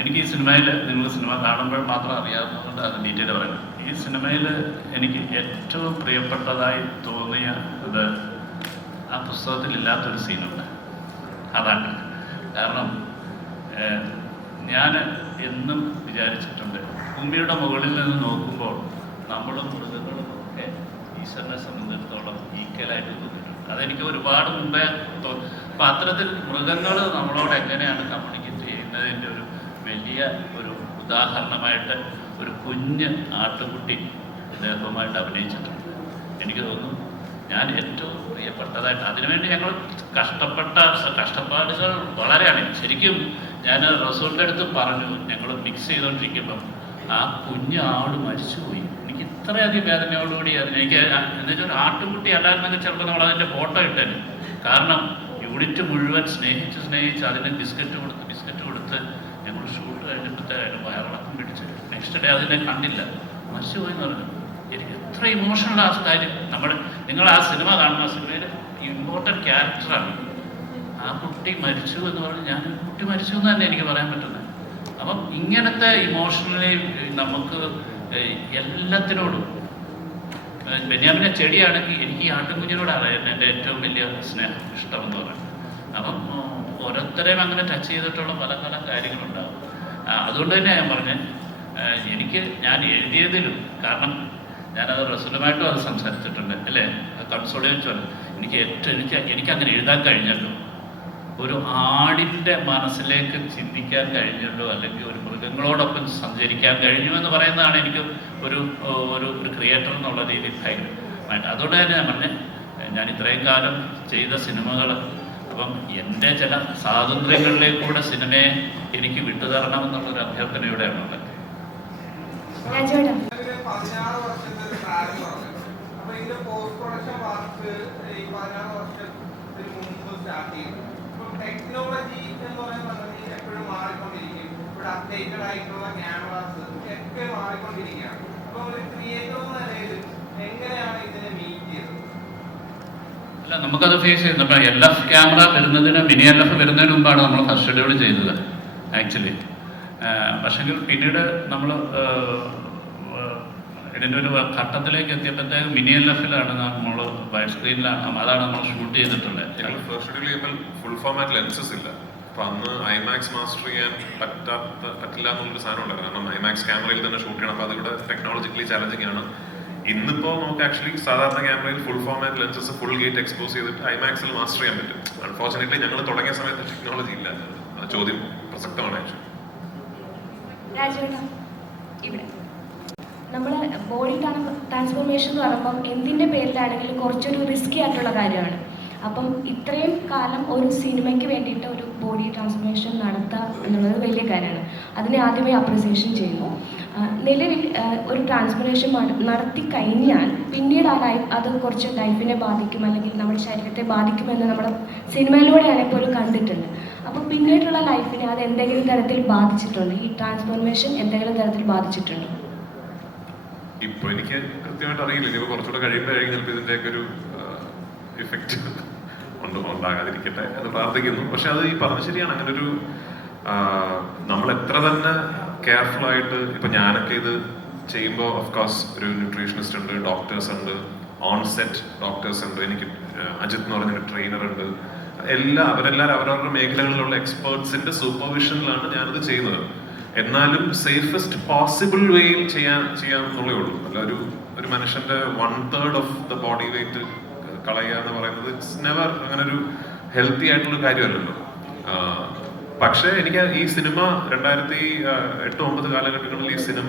എനിക്ക് ഈ സിനിമയിൽ, നിങ്ങൾ സിനിമ കാണുമ്പോൾ മാത്രം അറിയാവുന്നതുകൊണ്ട് അത് ഡീറ്റെയിൽ പറയണം. ഈ സിനിമയിൽ എനിക്ക് ഏറ്റവും പ്രിയപ്പെട്ടതായി തോന്നിയ ഇത് ആ പുസ്തകത്തിൽ ഇല്ലാത്തൊരു സീനുണ്ട്. അതാണ് കാരണം ഞാൻ എന്നും വിചാരിച്ചിട്ടുണ്ട്, ഭൂമിയുടെ മുകളിൽ നിന്ന് നോക്കുമ്പോൾ നമ്മളും മൃഗങ്ങളും ഒക്കെ ഈശ്വരനെ സംബന്ധിച്ചിടത്തോളം ഈക്വലായിട്ട് തോന്നിയിട്ടുണ്ട്. അതെനിക്ക് ഒരുപാട് മുമ്പേ അപ്പം അത്തരത്തിൽ മൃഗങ്ങൾ നമ്മളോട് എങ്ങനെയാണ് കമ്മ്യൂണിക്കേറ്റ് ചെയ്യുന്നതിൻ്റെ ഒരു വലിയ ഒരു ഉദാഹരണമായിട്ട് ഒരു കുഞ്ഞ് ആട്ടുകുട്ടി അദ്ദേഹവുമായിട്ട് അഭിനയിച്ചിട്ടുണ്ട്. എനിക്ക് തോന്നുന്നു ഞാൻ ഏറ്റവും പ്രിയപ്പെട്ടതായിട്ട്, അതിനുവേണ്ടി ഞങ്ങൾ കഷ്ടപ്പാടുകൾ വളരെയാണ്. ശരിക്കും ഞാൻ റസൂലിൻ്റെ അടുത്ത് പറഞ്ഞു, ഞങ്ങൾ മിക്സ് ചെയ്തുകൊണ്ടിരിക്കുമ്പം ആ കുഞ്ഞ് ആട് മരിച്ചുപോയി. എനിക്ക് ഇത്രയധികം വേദനയോടുകൂടി എനിക്ക് എന്നുവെച്ചാൽ ഒരു ആട്ടുകുട്ടി അല്ലായിരുന്നെങ്കിൽ ചിലപ്പോൾ നമ്മൾ അതിൻ്റെ ഫോട്ടോ ഇട്ടേനെ. കാരണം യൂണിറ്റ് മുഴുവൻ സ്നേഹിച്ച് അതിന് ബിസ്ക്കറ്റ് കൊടുത്ത് ഞങ്ങൾ ഷൂട്ട് കഴിഞ്ഞപ്പോഴത്തേക്കും വയറിളക്കം പിടിച്ച് നെക്സ്റ്റ് ഡേ അതിനെ കണ്ടില്ല, മരിച്ചുപോയി എന്ന് പറഞ്ഞു. എനിക്ക് എത്ര ഇമോഷണൽ ആ കാര്യം. നിങ്ങൾ ആ സിനിമ കാണുന്ന സിനിമയിൽ ഇമ്പോർട്ടൻറ്റ് ക്യാരക്ടറാണ്. ആ കുട്ടി മരിച്ചു എന്ന് പറഞ്ഞ് ഞാൻ കുട്ടി മരിച്ചു എന്ന് തന്നെ എനിക്ക് പറയാൻ പറ്റുന്നത്. അപ്പം ഇങ്ങനത്തെ ഇമോഷണലി നമുക്ക് എല്ലാത്തിനോടും, ബെന്യാമിൻ്റെ ചെടിയാണെങ്കിൽ എനിക്ക് ഈ ആട്ടുകുഞ്ഞിനോടാണ് എൻ്റെ ഏറ്റവും വലിയ സ്നേഹം, ഇഷ്ടമെന്ന് പറയുന്നത്. അപ്പം ഓരോരുത്തരെയും അങ്ങനെ ടച്ച് ചെയ്തിട്ടുള്ള പല പല കാര്യങ്ങളുണ്ടാകും. അതുകൊണ്ട് തന്നെ ഞാൻ പറഞ്ഞത്, ഞാൻ എഴുതിയതിലും, കാരണം ഞാനത് റസൂലുമായിട്ടും അത് സംസാരിച്ചിട്ടുണ്ട് അല്ലേ, കൺസോളിയേറ്റ് എനിക്കങ്ങനെ എഴുതാൻ കഴിഞ്ഞല്ലോ, ഒരു ആടിൻ്റെ മനസ്സിലേക്ക് ചിന്തിക്കാൻ കഴിഞ്ഞല്ലോ, അല്ലെങ്കിൽ ഒരു മൃഗങ്ങളോടൊപ്പം സഞ്ചരിക്കാൻ കഴിഞ്ഞു എന്ന് പറയുന്നതാണ് എനിക്ക് ഒരു ക്രിയേറ്റർ എന്നുള്ള രീതിയിൽ ധൈര്യമായിട്ട്. അതുകൊണ്ട് തന്നെ ഞാൻ പറഞ്ഞത്, ഞാൻ ഇത്രയും കാലം ചെയ്ത സിനിമകൾ, അപ്പം എൻ്റെ ചില സ്വാതന്ത്ര്യങ്ങളിലേക്കൂടെ സിനിമയെ എനിക്ക് വിട്ടുതരണമെന്നുള്ളൊരു അഭ്യർത്ഥനയോടെയാണുള്ളത്. ടെക്നോളജി എന്ന് പറയുന്നത് എപ്പോഴും മാറിക്കൊണ്ടിരിക്കും. ഇവിടെ അപ്ഡേറ്റഡ് ആയിട്ടുള്ള ക്യാമറാസ് ഒക്കെ മാറിക്കൊണ്ടിരിക്കുകയാണ്. അപ്പോൾ ഒരു ക്രിയേറ്റർ എന്ന നിലയിൽ എങ്ങനെയാണ് ഇതിനെ മീറ്റ് ചെയ്തത്? അല്ല, നമുക്കത് ഫേസ് ചെയ്യുന്നത് ഇപ്പം LF ക്യാമറ വരുന്നതിന്, മിനി LF വരുന്നതിന് മുമ്പാണ് നമ്മൾ ഫസ്റ്റ് ഷെഡ്യൂൾ ചെയ്തത് ആക്ച്വലി. പക്ഷെങ്കിൽ പിന്നീട് നമ്മൾ ഇതിൻ്റെ ഒരു ഘട്ടത്തിലേക്ക് എത്തിയപ്പോഴത്തേക്ക് മിനി LF-ലാണ് നമ്മൾ വൈഡ് സ്ക്രീനിലാണ്, അതാണ് നമ്മൾ ഷൂട്ട് ചെയ്തിട്ടുള്ളത്. ഞങ്ങൾ ഫസ്റ്റ് ഷെഡ്യൂൾ ചെയ്യുമ്പോൾ ഫുൾ ഫോമാറ്റ് ലെൻസസ് ഇല്ല. അപ്പൊ അന്ന് ഐമാക്സ് മാസ്റ്റർ ചെയ്യാൻ പറ്റില്ല എന്നുള്ളൊരു സാധനം ഉണ്ടായിരുന്നു. കാരണം ഐമാക്സ് ക്യാമറയിൽ തന്നെ ഷൂട്ട് ചെയ്യണം. അപ്പൊ അതിവിടെ ടെക്നോളജിക്കലി ചാലഞ്ചിങ് ആണ്. ഇന്നിപ്പോ നമുക്ക് ആക്ച്വലി സാധാരണ ക്യാമറയിൽ full format lenses full gate expose ചെയ്തിട്ട് ഐമാക്സിൽ മാസ്റ്റർ ചെയ്യാൻ പറ്റും. അൺഫോർച്ചുനേറ്റ്ലി ഞങ്ങൾ തുടങ്ങിയ സമയത്ത് ടെക്നോളജി ഇല്ല. ആ ചോദ്യം പ്രസക്തമാണ് ആക്ച്വലി. ഇവിടെ നമ്മൾ ബോഡി ട്രാൻസ്ഫോർമേഷൻ എന്ന് പറയുമ്പം എന്തിൻ്റെ പേരിലാണെങ്കിലും കുറച്ചൊരു റിസ്കി ആയിട്ടുള്ള കാര്യമാണ്. അപ്പം ഇത്രയും കാലം ഒരു സിനിമയ്ക്ക് വേണ്ടിയിട്ട് ഒരു ബോഡി ട്രാൻസ്ഫോർമേഷൻ നടത്തുക എന്നുള്ളത് വലിയ കാര്യമാണ്. അതിനെ ആദ്യമേ അപ്രിസിയേഷൻ ചെയ്യുന്നു. നിലവിൽ ഒരു ട്രാൻസ്ഫോർമേഷൻ നടത്തി കഴിഞ്ഞാൽ പിന്നീട് അത് കുറച്ച് ലൈഫിനെ ബാധിക്കും, അല്ലെങ്കിൽ നമ്മുടെ ശരീരത്തെ ബാധിക്കുമെന്ന് നമ്മുടെ സിനിമയിലൂടെയാണ് പോലും കണ്ടിട്ടുണ്ട്. അപ്പോൾ പിന്നീടുള്ള ലൈഫിനെ അത് എന്തെങ്കിലും തരത്തിൽ ബാധിച്ചിട്ടുണ്ട്? ഈ ട്രാൻസ്ഫോർമേഷൻ എന്തെങ്കിലും തരത്തിൽ ബാധിച്ചിട്ടുണ്ടോ? ഇപ്പൊ എനിക്ക് കൃത്യമായിട്ട് അറിയില്ല. ഇനിയിപ്പോ കുറച്ചുകൂടെ കഴിയുമ്പോഴായിരിക്കും ചിലപ്പോൾ ഇതിന്റെയൊക്കെ ഒരു ഇഫക്റ്റ് ഉണ്ടാകാതിരിക്കട്ടെ എന്ന് പ്രാർത്ഥിക്കുന്നു. പക്ഷെ അത് ഈ പറഞ്ഞ ശരിയാണ്. അങ്ങനെ ഒരു നമ്മൾ എത്ര തന്നെ കെയർഫുൾ ആയിട്ട്, ഇപ്പൊ ഞാനൊക്കെ ഇത് ചെയ്യുമ്പോൾ ഓഫ്കോഴ്സ് ഒരു ന്യൂട്രീഷനിസ്റ്റ് ഉണ്ട്, ഡോക്ടേഴ്സ് ഉണ്ട്, ഓൺ സെറ്റ് ഡോക്ടേഴ്സ് ഉണ്ട്, എനിക്ക് അജിത് എന്ന് പറഞ്ഞൊരു ട്രെയിനർ ഉണ്ട്, അവരെല്ലാവരും അവരവരുടെ മേഖലകളിലുള്ള എക്സ്പേർട്സിന്റെ സൂപ്പർവിഷനിലാണ് ഞാനത് ചെയ്യുന്നത്. എന്നാലും സേഫസ്റ്റ് പോസിബിൾ വേയിൽ ചെയ്യാമെന്നുള്ളേ ഉള്ളൂ. അല്ല ഒരു മനുഷ്യന്റെ 1/3 ഓഫ് ദ ബോഡി വെയിറ്റ് കളയുക എന്ന് പറയുന്നത് ഇറ്റ്സ് നെവർ അങ്ങനെ ഒരു ഹെൽത്തി ആയിട്ടുള്ള കാര്യമല്ലല്ലോ. പക്ഷേ എനിക്ക് ഈ സിനിമ 2008-2009 കാലഘട്ടങ്ങളിൽ ഈ സിനിമ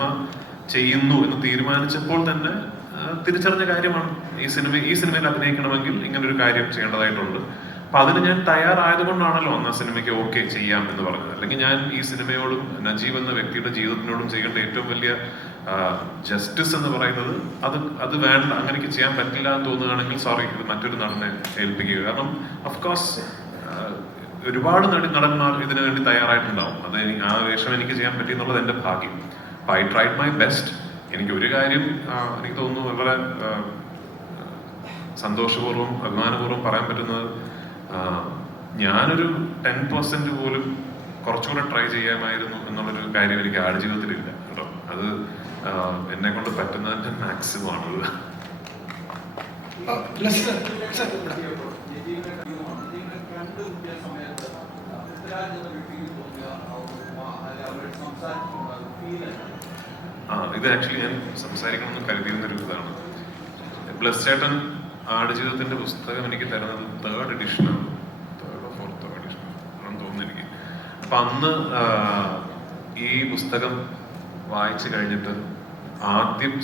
ചെയ്യുന്നു എന്ന് തീരുമാനിച്ചപ്പോൾ തന്നെ തിരിച്ചറിഞ്ഞ കാര്യമാണ് ഈ സിനിമയിൽ അഭിനയിക്കണമെങ്കിൽ ഇങ്ങനൊരു കാര്യം ചെയ്യേണ്ടതായിട്ടുണ്ട്. അപ്പൊ അതിന് ഞാൻ തയ്യാറായതുകൊണ്ടാണല്ലോ അന്ന് ആ സിനിമയ്ക്ക് ഓക്കെ ചെയ്യാം എന്ന് പറഞ്ഞത്. അല്ലെങ്കിൽ ഞാൻ ഈ സിനിമയോടും നജീബ് എന്ന വ്യക്തിയുടെ ജീവിതത്തിനോടും ചെയ്യേണ്ട ഏറ്റവും വലിയ ജസ്റ്റിസ് എന്ന് പറയുന്നത് അത് വേണ്ട, അങ്ങനെയൊക്കെ ചെയ്യാൻ പറ്റില്ല എന്ന് തോന്നുകയാണെങ്കിൽ സോറി, ഇത് മറ്റൊരു നടനെ ഏൽപ്പിക്കുക. കാരണം ഓഫ്കോഴ്സ് ഒരുപാട് നടന്മാർ ഇതിനു വേണ്ടി തയ്യാറായിട്ടുണ്ടാവും. അത് ആ വേഷം എനിക്ക് ചെയ്യാൻ പറ്റി എന്നുള്ളത് എൻ്റെ ഭാഗ്യം. അപ്പൊ ഐ ട്രൈഡ് മൈ ബെസ്റ്റ്. എനിക്ക് ഒരു കാര്യം എനിക്ക് തോന്നുന്നു വളരെ സന്തോഷപൂർവ്വം അഭിമാനപൂർവ്വം പറയാൻ പറ്റുന്നത്, ഞാനൊരു 10% പോലും കുറച്ചുകൂടെ ട്രൈ ചെയ്യാമായിരുന്നു എന്നുള്ളൊരു കാര്യം എനിക്ക് ആടുജീവിതത്തിലില്ല കേട്ടോ. അത് എന്നെ കൊണ്ട് പറ്റുന്നതിന്റെ മാക്സിമം ആണത്. ഇത് ആക്ച്വലി ഞാൻ സംസാരിക്കണമെന്ന് കരുതിയിരുന്നൊരു ഇതാണ്. ബ്ലസ് ചേട്ടൻ ആടുജീവിതത്തിന്റെ പുസ്തകം എനിക്ക് തരുന്നത് 3rd എഡിഷനാണ്, 3rd or 4th edition ആണെന്ന് തോന്നുന്നു എനിക്ക്. അപ്പൊ അന്ന് ഈ പുസ്തകം വായിച്ചു കഴിഞ്ഞിട്ട്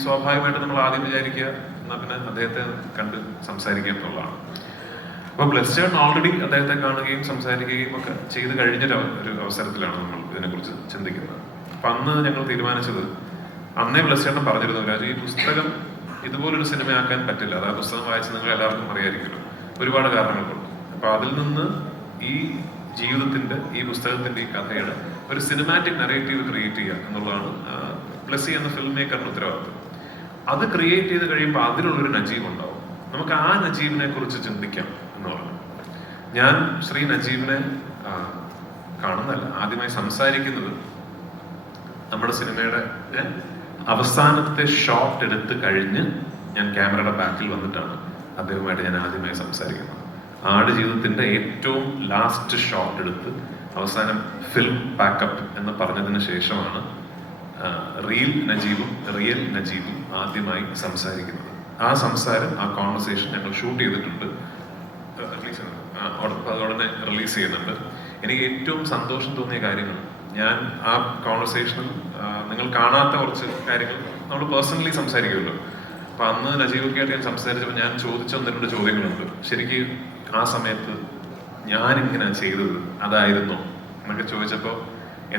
സ്വാഭാവികമായിട്ട് നമ്മൾ ആദ്യം വിചാരിക്കുക എന്നാ പിന്നെ അദ്ദേഹത്തെ കണ്ട് സംസാരിക്കുക എന്നുള്ളതാണ്. അപ്പൊ ബ്ലസ് ചേട്ടൻ ഓൾറെഡി അദ്ദേഹത്തെ കാണുകയും സംസാരിക്കുകയും ഒക്കെ ചെയ്ത് കഴിഞ്ഞൊരു അവസരത്തിലാണ് നമ്മൾ ഇതിനെക്കുറിച്ച് ചിന്തിക്കുന്നത്. അപ്പൊ അന്ന് ഞങ്ങൾ തീരുമാനിച്ചത്, അന്നേ ബ്ലസ് ചേട്ടൻ പറഞ്ഞിരുന്നു, രാജു ഈ പുസ്തകം ഇതുപോലൊരു സിനിമയാക്കാൻ പറ്റില്ല. അത് ആ പുസ്തകം വായിച്ച് നിങ്ങൾ എല്ലാവർക്കും അറിയായിരിക്കുമല്ലോ, ഒരുപാട് കാരണങ്ങളുണ്ട്. അപ്പൊ അതിൽ നിന്ന് ഈ ജീവിതത്തിന്റെ, ഈ പുസ്തകത്തിന്റെ, ഈ കഥയുടെ ഒരു സിനിമാറ്റിക് നറേറ്റീവ് ക്രിയേറ്റ് ചെയ്യുക എന്നുള്ളതാണ് ബ്ലസ്സി എന്ന ഫിലിം മേക്കറിന്റെ ഉത്തരവാദിത്വം. അത് ക്രിയേറ്റ് ചെയ്ത് കഴിയുമ്പോൾ അതിലുള്ളൊരു നജീബ് ഉണ്ടാവും. നമുക്ക് ആ നജീബിനെ കുറിച്ച് ചിന്തിക്കാം എന്ന് പറഞ്ഞു. ഞാൻ ശ്രീ നജീബിനെ കാണുന്നല്ല, ആദ്യമായി സംസാരിക്കുന്നത് നമ്മുടെ സിനിമയുടെ അവസാനത്തെ ഷോട്ട് എടുത്ത് കഴിഞ്ഞ് ഞാൻ ക്യാമറയുടെ ബാക്കിൽ വന്നിട്ടാണ് അദ്ദേഹവുമായിട്ട് ഞാൻ ആദ്യമായി സംസാരിക്കുന്നത്. ആടുജീവിതത്തിന്റെ ഏറ്റവും ലാസ്റ്റ് ഷോട്ട് എടുത്ത് അവസാനം ഫിലിം പാക്കപ്പ് എന്ന് പറഞ്ഞതിന് ശേഷമാണ് റിയൽ നജീബും ആദ്യമായി സംസാരിക്കുന്നത്. ആ സംസാരം, ആ കോൺവെർസേഷൻ ഞങ്ങൾ ഷൂട്ട് ചെയ്തിട്ടുണ്ട്, അതോടനെ റിലീസ് ചെയ്യുന്നുണ്ട്. എനിക്ക് ഏറ്റവും സന്തോഷം തോന്നിയ കാര്യങ്ങൾ, ഞാൻ ആ കോൺവെർസേഷനിൽ നിങ്ങൾ കാണാത്ത കുറച്ച് കാര്യങ്ങൾ നമ്മൾ പേഴ്സണലി സംസാരിക്കുമല്ലോ. അപ്പൊ അന്ന് നജീബൊക്കെ ആയിട്ട് ഞാൻ സംസാരിച്ചപ്പോൾ ഞാൻ ചോദിച്ച 1-2 ചോദ്യങ്ങളുണ്ട്. ശരിക്കും ആ സമയത്ത് ഞാനിങ്ങനെ ചെയ്തത് അതായിരുന്നോ എന്നൊക്കെ ചോദിച്ചപ്പോൾ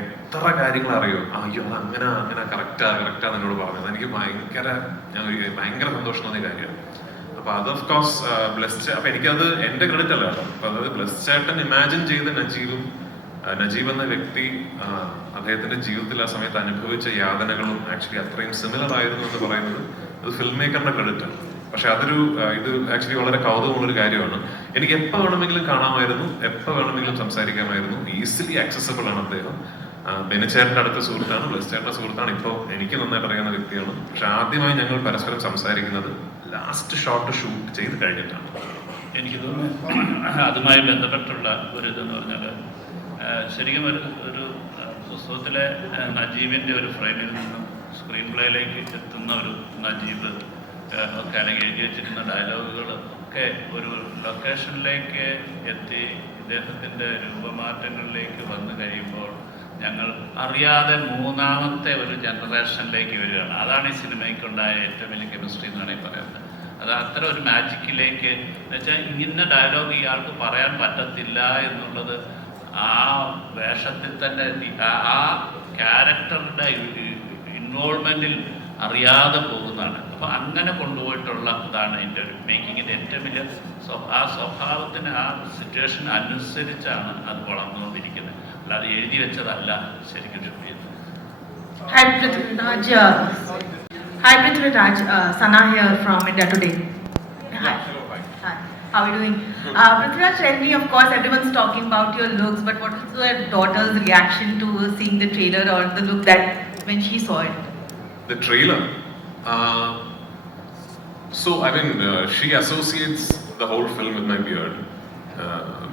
എത്ര കാര്യങ്ങൾ അറിയോ, അയ്യോ അത് അങ്ങനെ കറക്റ്റാ എന്നോട് പറഞ്ഞത്. എനിക്ക് ഭയങ്കര സന്തോഷം തോന്നിയ കാര്യമാണ്. അപ്പൊ അത് ഓഫ് കോഴ്സ് ബ്ലസ്, അപ്പൊ എനിക്കത് എന്റെ ക്രെഡിറ്റ് അല്ല കേട്ടോ. അപ്പൊ അതായത് ബ്ലസ് ചേട്ടൻ ഇമാജിൻ ചെയ്ത നജീബ് എന്ന വ്യക്തി അദ്ദേഹത്തിന്റെ ജീവിതത്തിൽ ആ സമയത്ത് അനുഭവിച്ച യാതനകളും ആക്ച്വലി അത്രയും സിമിലർ ആയിരുന്നു എന്ന് പറയുന്നത് അത് ഫിലിം മേക്കറിന്റെ ക്രെഡിറ്റ് ആണ്. പക്ഷെ ഇത് ആക്ച്വലി വളരെ കൗതുകമുള്ളൊരു കാര്യമാണ്. എനിക്ക് എപ്പോൾ വേണമെങ്കിലും കാണാമായിരുന്നു, എപ്പോൾ വേണമെങ്കിലും സംസാരിക്കാമായിരുന്നു. ഈസിലി ആക്സസബിൾ ആണ് അദ്ദേഹം. ബെനിച്ചേട്ടന്റെ അടുത്ത സുഹൃത്താണ്, ബ്ലസ് ചേട്ടന്റെ സുഹൃത്താണ്, ഇപ്പോൾ എനിക്ക് നന്നായിട്ട് അറിയുന്ന വ്യക്തിയാണ്. പക്ഷെ ആദ്യമായി ഞങ്ങൾ പരസ്പരം സംസാരിക്കുന്നത് ലാസ്റ്റ് ഷോട്ട് ഷൂട്ട് ചെയ്ത് കഴിഞ്ഞിട്ടാണ്. എനിക്ക് തോന്നുന്നു അതുമായി ബന്ധപ്പെട്ടുള്ള ഒരു ഇതെന്ന് പറഞ്ഞാൽ ശരിക്കും ഒരു പുസ്തകത്തിലെ നജീബിൻ്റെ ഒരു ഫ്രെയിമിൽ നിന്നും സ്ക്രീൻ പ്ലേയിലേക്ക് എത്തുന്ന ഒരു നജീബ് ഒക്കെ അല്ലെങ്കിൽ എഴുതി വെച്ചിരുന്ന ഡയലോഗുകൾ ഒക്കെ ഒരു ലൊക്കേഷനിലേക്ക് എത്തി ഇദ്ദേഹത്തിൻ്റെ രൂപമാറ്റങ്ങളിലേക്ക് വന്നു കഴിയുമ്പോൾ ഞങ്ങൾ അറിയാതെ 3ാമത്തെ ഒരു ജനറേഷനിലേക്ക് വരികയാണ്. അതാണ് ഈ സിനിമയ്ക്കുണ്ടായ ഏറ്റവും വലിയ കെമിസ്ട്രി എന്ന് വേണമെങ്കിൽ പറയുന്നത്. അത് അത്ര ഒരു മാജിക്കിലേക്ക് എന്നുവെച്ചാൽ ഇങ്ങനെ ഡയലോഗ് ഇയാൾക്ക് പറയാൻ പറ്റത്തില്ല എന്നുള്ളത് ആ വേഷത്തിൽ തന്നെ ആ ക്യാരക്ടറുടെ ഇൻവോൾവ്മെന്റിൽ അറിയാതെ പോകുന്നതാണ്. അപ്പൊ അങ്ങനെ കൊണ്ടുപോയിട്ടുള്ള ഇതാണ് എൻ്റെ ഒരു മേക്കിങ്ങിൻ്റെ ഏറ്റവും വലിയ ആ സ്വഭാവത്തിന്, ആ സിറ്റുവേഷൻ അനുസരിച്ചാണ് അത് വളർന്നുകൊണ്ടിരിക്കുന്നത്. അല്ലാതെ എഴുതി വെച്ചതല്ല ശരിക്കും ഷൂട്ട് ചെയ്യുന്നത്. Hi Prithviraj, Sana here from India Today. Hi. How are you doing? Prithviraj, tell me, of course, everyone's talking about your looks, but what was your daughter's reaction to seeing the trailer or the look that when she saw it? The trailer. So I mean, she associates the whole film with my beard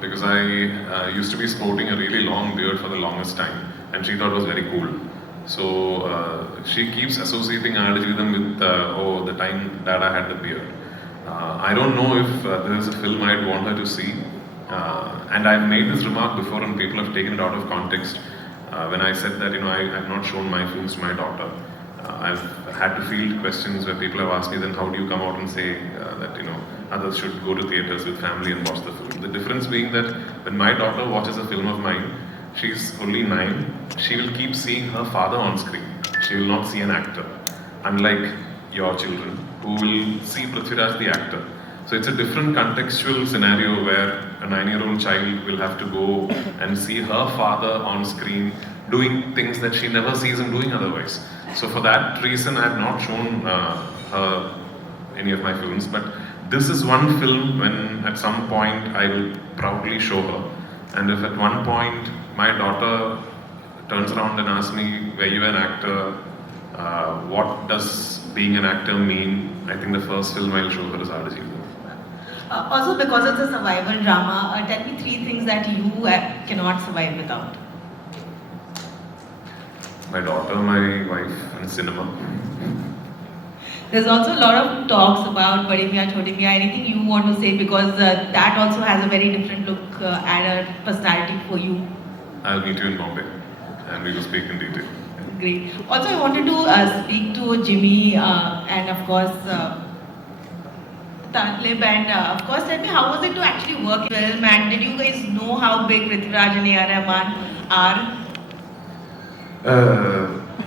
because I used to be sporting a really long beard for the longest time, and she thought it was very cool. So she keeps associating Aadujivitham with the time Dada had the beard. I don't know if there is a film I'd want her to see, and I've made this remark before, and people have taken it out of context. When I said that, I've not shown my films to my daughter. I've had to field questions where people have asked me, then how do you come out and say that others should go to theatres with family and watch the film? The difference being that when my daughter watches a film of mine, she's only 9, she will keep seeing her father on screen. She will not see an actor, unlike your children who will see Prithviraj the actor. So it's a different contextual scenario where a 9-year-old child will have to go and see her father on screen doing things that she never sees him doing otherwise. So for that reason, I have not shown her any of my films. But this is one film when at some point I will proudly show her. And if at one point my daughter turns around and asks me, were you an actor? What does being an actor mean? I think the first film I'll show her is Aadujivitham. Also, because it's a survival drama, tell me 3 things that you cannot survive without. My daughter, my wife, and cinema. There's also a lot of talks about Bade Miyan Chote Miyan. Anything you want to say, because that also has a very different look and a personality for you. I'll meet you in Bombay and we will speak in detail. Great. Also, I wanted to speak to Jimmy and of course Talib, and of course tell me, how was it to actually work in film, and did you guys know how big Prithviraj and A.R. Rahman are?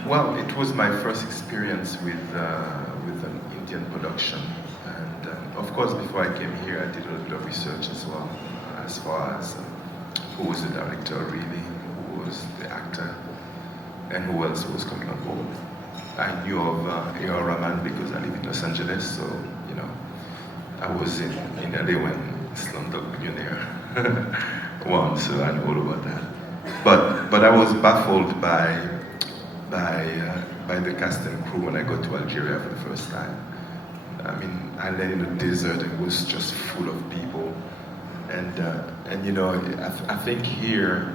Well, it was my first experience with an Indian production, and of course before I came here I did a little bit of research as well, as far as who was the director really, who was the actor, and who else was coming on board. I knew of A.R. Rahman because I live in Los Angeles, so I was in LA when Slumdog Millionaire won, so I knew all about that. But I was baffled by the cast and crew when I got to Algeria for the first time. I mean, I landed in the desert and it was just full of people, and I think here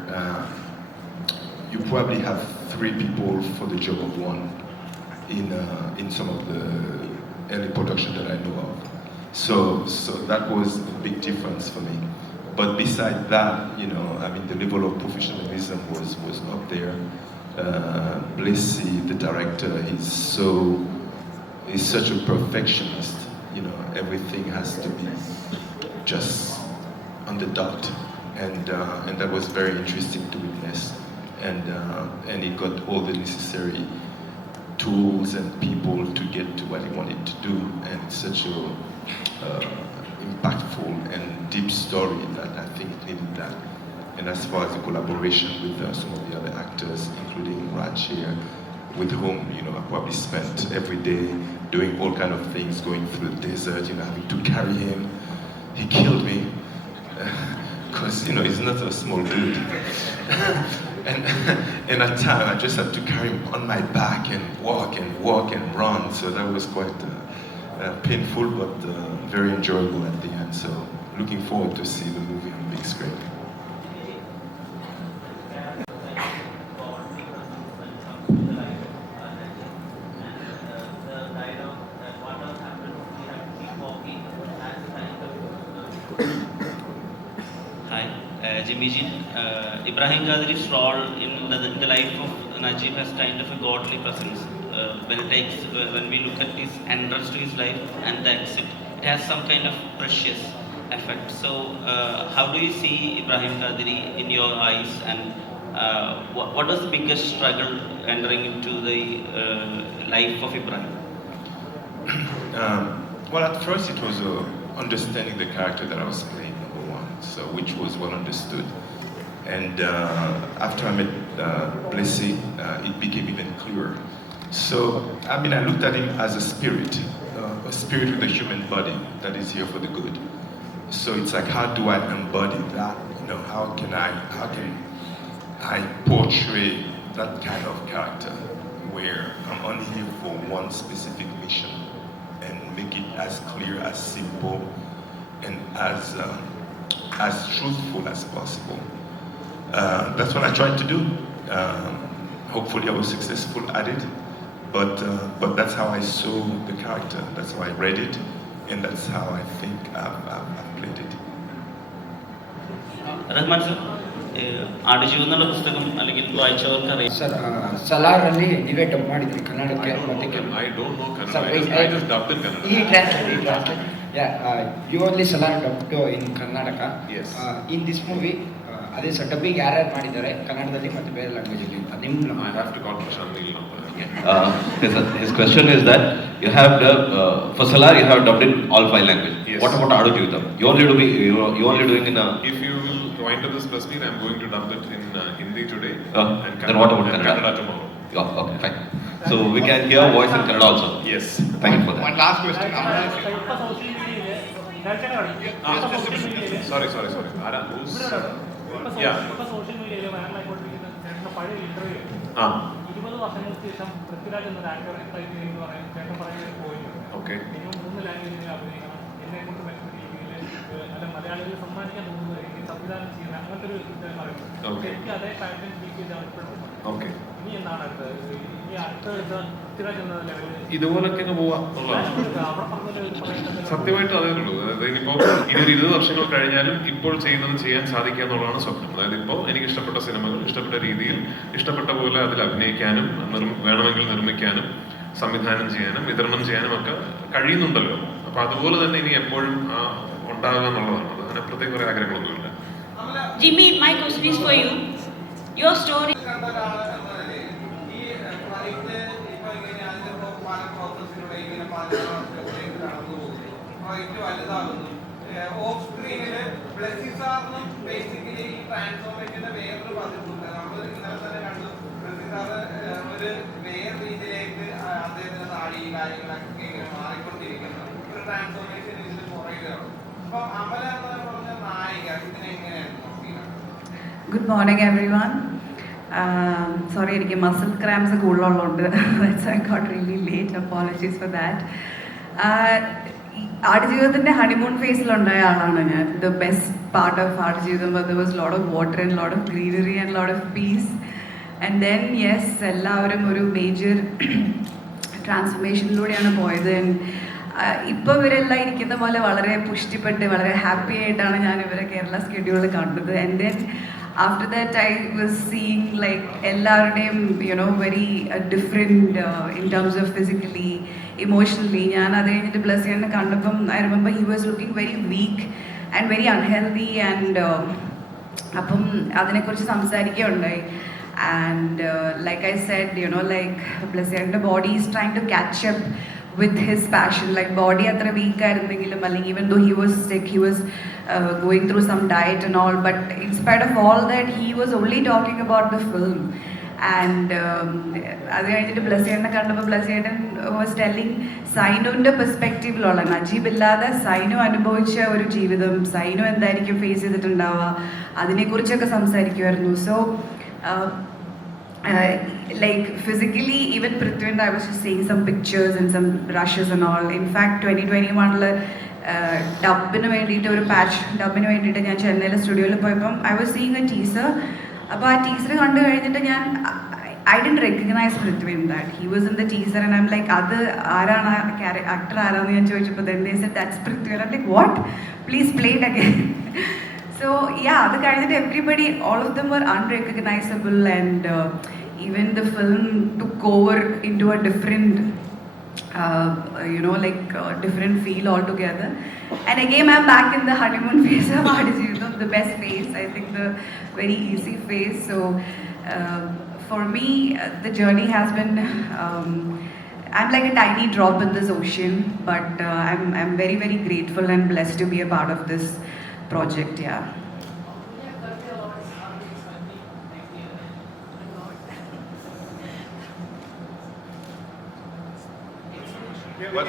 you probably have 3 people for the job of 1 in some of the early production that I know of. So that was a big difference for me. But beside that, I mean, the level of professionalism was not there. Blessy, the director, is such a perfectionist. Everything has to be just on the dot, and that was very interesting to witness. And he got all the necessary tools and people to get to what he wanted to do, and it's such a impactful and deep story that I think it needed that. And as far as the collaboration with some of the other actors, including Raj here, with whom I probably spent every day doing all kind of things, going through the desert, having to carry him. He killed me because he's not a small dude. and at time I just had to carry him on my back and walk and run. So that was quite painful, but very enjoyable at the end. So looking forward to see the movie on the big screen. Hi, Jimmy Ji. Ibrahim Qadri's role in the life of Najib has kind of a godly presence. When we look at his entrance to his life and the exit, it has some kind of precious effect. So, how do you see Ibrahim Qadri in your eyes, and what was the biggest struggle entering into the life of Ibrahim? Well, at first it was understanding the character that I was playing, number 1, so which was well understood. And after I met Blessy, it became even clearer. So, I mean, I looked at him as a spirit with a human body that is here for the good. So it's like, how do I embody that? You know, how can I portray that kind of character where I'm only here for one specific mission and make it as clear, as simple, and as truthful as possible. That's what I tried to do. Hopefully I was successful at it, but that's how I saw the character, that's how I read it, and that's how I think I've played it. Rahman sir, Aadujeevitham എന്നുള്ള പുസ്തകം അല്ലെങ്കിൽ വായിച്ചവർക്ക് അറിയാം. Sir ಸಲಾರಲ್ಲಿ ನೀವೇ dub ಮಾಡಿದ್ರಿ ಕನ್ನಡಕ್ಕೆ ಮತ್ತೆ I don't know Sir, Kannada. I just dubbed in Kannada. ಈ translate you only Salaar dubbed in Karnataka. Yes. In this movie ಅದೇ ಸರ್ ಡಬ್ಬಿಂಗ್ ಯಾರ್ಯಾರು ಮಾಡಿದ್ದಾರೆ ಕನ್ನಡದಲ್ಲಿ ಮತ್ತೆ ಬೇರೆ ಲ್ಯಾಂಗ್ವೇಜಲ್ಲಿ ಅಂತ ನಿಮ್ಮ I have to call Prashant Neel now. His question is that you have for Salar you have dubbed in all 5 languages. Yes. What about Adu Jeevitham? You only doing in a. If you will wind up this press meet, I'm going to dub it in Hindi today. And then what about Kannada? Kannada tomorrow. Oh, okay, fine. So we can hear voice in Kannada also. Yes. Thank you for that. One last question. Sorry. Ara, who's? Yeah. Social മീഡിയയിൽ വൈറലായിക്കൊണ്ടിരിക്കുന്ന ചേട്ടൻ്റെ പഴയ interview 20 വർഷങ്ങൾക്ക് ശേഷം പൃഥ്വിരാജ് എന്നൊരു actor എന്ന് പറയാൻ ചേട്ടൻ പറയുന്നത് പോയിട്ടുണ്ട്. Okay. നിങ്ങൾ 3 ലാംഗ്വേജിൽ അഭിനയിക്കണം, എന്നെ കൊണ്ട് പറ്റുന്ന രീതിയിൽ അല്ല മലയാളികൾ സമ്മാനിക്കാൻ തോന്നുന്ന രീതിയിൽ സംവിധാനം ചെയ്യുന്ന അങ്ങനത്തെ ഒരു ഇത് പറയുന്നത് എനിക്ക് അതേ പാറ്റേൺ ഫീൽ ചെയ്താണ് ഇപ്പോഴും. Okay. ഇനി എന്താണ് അടുത്തത്? ഇനി അടുത്ത പൃഥ്വിരാജ് എന്ന ലെവലിൽ ഇതുപോലൊക്കെ അങ്ങ് പോവാം അവിടെ പറഞ്ഞൊരു സത്യമായിട്ട് അതേ ഉള്ളൂ. അതായത് ഇനിയിപ്പോൾ 20 വർഷങ്ങൾ കഴിഞ്ഞാലും ഇപ്പോൾ ചെയ്യുന്നത് ചെയ്യാൻ സാധിക്കുക എന്നുള്ളതാണ് സ്വപ്നം. അതായത് ഇപ്പോൾ എനിക്ക് ഇഷ്ടപ്പെട്ട സിനിമകൾ ഇഷ്ടപ്പെട്ട രീതിയിൽ ഇഷ്ടപ്പെട്ട പോലെ അതിൽ അഭിനയിക്കാനും വേണമെങ്കിൽ നിർമ്മിക്കാനും സംവിധാനം ചെയ്യാനും വിതരണം ചെയ്യാനും ഒക്കെ കഴിയുന്നുണ്ടല്ലോ. അപ്പൊ അതുപോലെ തന്നെ ഇനി എപ്പോഴും ഉണ്ടാകുക എന്നുള്ളതാണ്. അതിന് പ്രത്യേക കുറെ ആഗ്രഹങ്ങളൊന്നുമില്ല. Jimmy, my question is for you. Your story. Off സ്ക്രീനില് ബ്ലെസ്സി സാറിനും ബേസിക്കലി ഈ ട്രാൻസ്ഫോർമേഷന്റെ വേറൊരു പതിപ്പുണ്ട്. നമ്മൾ ഇന്നലെ തന്നെ കണ്ടു ബ്ലെസ്സി സാറ് ഒരു വേറെ രീതിയിലേക്ക് അദ്ദേഹത്തിന്റെ താടി കാര്യങ്ങളൊക്കെ ഇങ്ങനെ മാറിക്കൊണ്ടിരിക്കുന്ന ഒരു ട്രാൻസ്ഫോർമേഷൻ ഇതിന് പുറകിലാണ്. അപ്പൊ അമല എന്ന് പറഞ്ഞ നായിക ഇതിനെങ്ങനെയാണ് നോക്കിയത്? Good morning, everyone. Sorry, എനിക്ക് മസിൽ ക്രാംസ് കൂടുതലുള്ളതുകൊണ്ട് I got really late. Apologies for that. ആടുജീവിതത്തിൻ്റെ ഹണിമൂൺ ഫേസിലുണ്ടായ ആളാണ് ഞാൻ. The best part of Aadujeevitham there was lot of water and lot of greenery and lot of peace. And then yes, എല്ലാവരും ഒരു major ട്രാൻസ്ഫോർമേഷനിലൂടെയാണ് പോയത്. And ഇപ്പോൾ ഇവരെല്ലാം ഇരിക്കുന്ന പോലെ വളരെ പുഷ്ടിപ്പെട്ട് വളരെ ഹാപ്പി ആയിട്ടാണ് ഞാൻ ഇവരെ കേരള സ്കെഡ്യൂളിൽ കണ്ടത്. And then after that I was seeing like എല്ലാവരുടെയും very different in terms of physically, emotionally. ഞാൻ അത് കഴിഞ്ഞിട്ട് ബ്ലസ് ചെയ്യാൻ കണ്ടപ്പം I remember he was looking very weak and very unhealthy and അപ്പം അതിനെക്കുറിച്ച് സംസാരിക്കുകയുണ്ടായി. And like I said, like ബ്ലസ് ചെയ്യാൻ്റെ body is trying to catch up with his passion. Like body അത്ര വീക്ക് ആയിരുന്നെങ്കിലും അല്ലെങ്കിൽ even though he was sick, he was going through some diet and all, but in spite of all that he was only talking about the film. And അത് കഴിഞ്ഞിട്ട് bless ചേട്ടനെ കണ്ടപ്പോൾ bless ചേട്ടൻ was telling സൈനുവിൻ്റെ പെർസ്പെക്റ്റീവിലുള്ള Najeeb ഇല്ലാതെ സൈനു അനുഭവിച്ച ഒരു ജീവിതം, സൈനു എന്തായിരിക്കും ഫേസ് ചെയ്തിട്ടുണ്ടാവുക, അതിനെക്കുറിച്ചൊക്കെ സംസാരിക്കുമായിരുന്നു. So like physically, even Prithvi and I was just seeing some pictures and some rushes and all. In fact, 2021 ഡബിന് വേണ്ടിയിട്ട് ഒരു പാച്ച് ഡബിന് വേണ്ടിയിട്ട് ഞാൻ ചെന്നൈയിലെ സ്റ്റുഡിയോയിൽ പോയപ്പം I was seeing A teaser. അപ്പോൾ ആ ടീസർ കണ്ടു കഴിഞ്ഞിട്ട് ഞാൻ I didn't recognize Prithvi in that. He was in the teaser and I'm like, അത് ആരാണ് ആക്ടർ ആരാന്ന് ഞാൻ ചോദിച്ചപ്പോൾ then they said that's Prithvi. And I'm like, what? Please play it again. So yeah, അത് കഴിഞ്ഞിട്ട് everybody, all of them were unrecognizable and even the film took over into a different different feel altogether. And again I'm back in the honeymoon phase of Adujeevitham, the best phase, I think the very easy phase. So for me the journey has been I'm like a tiny drop in this ocean, but I'm very very grateful and blessed to be a part of this project. Yeah.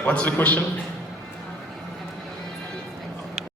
What's the question?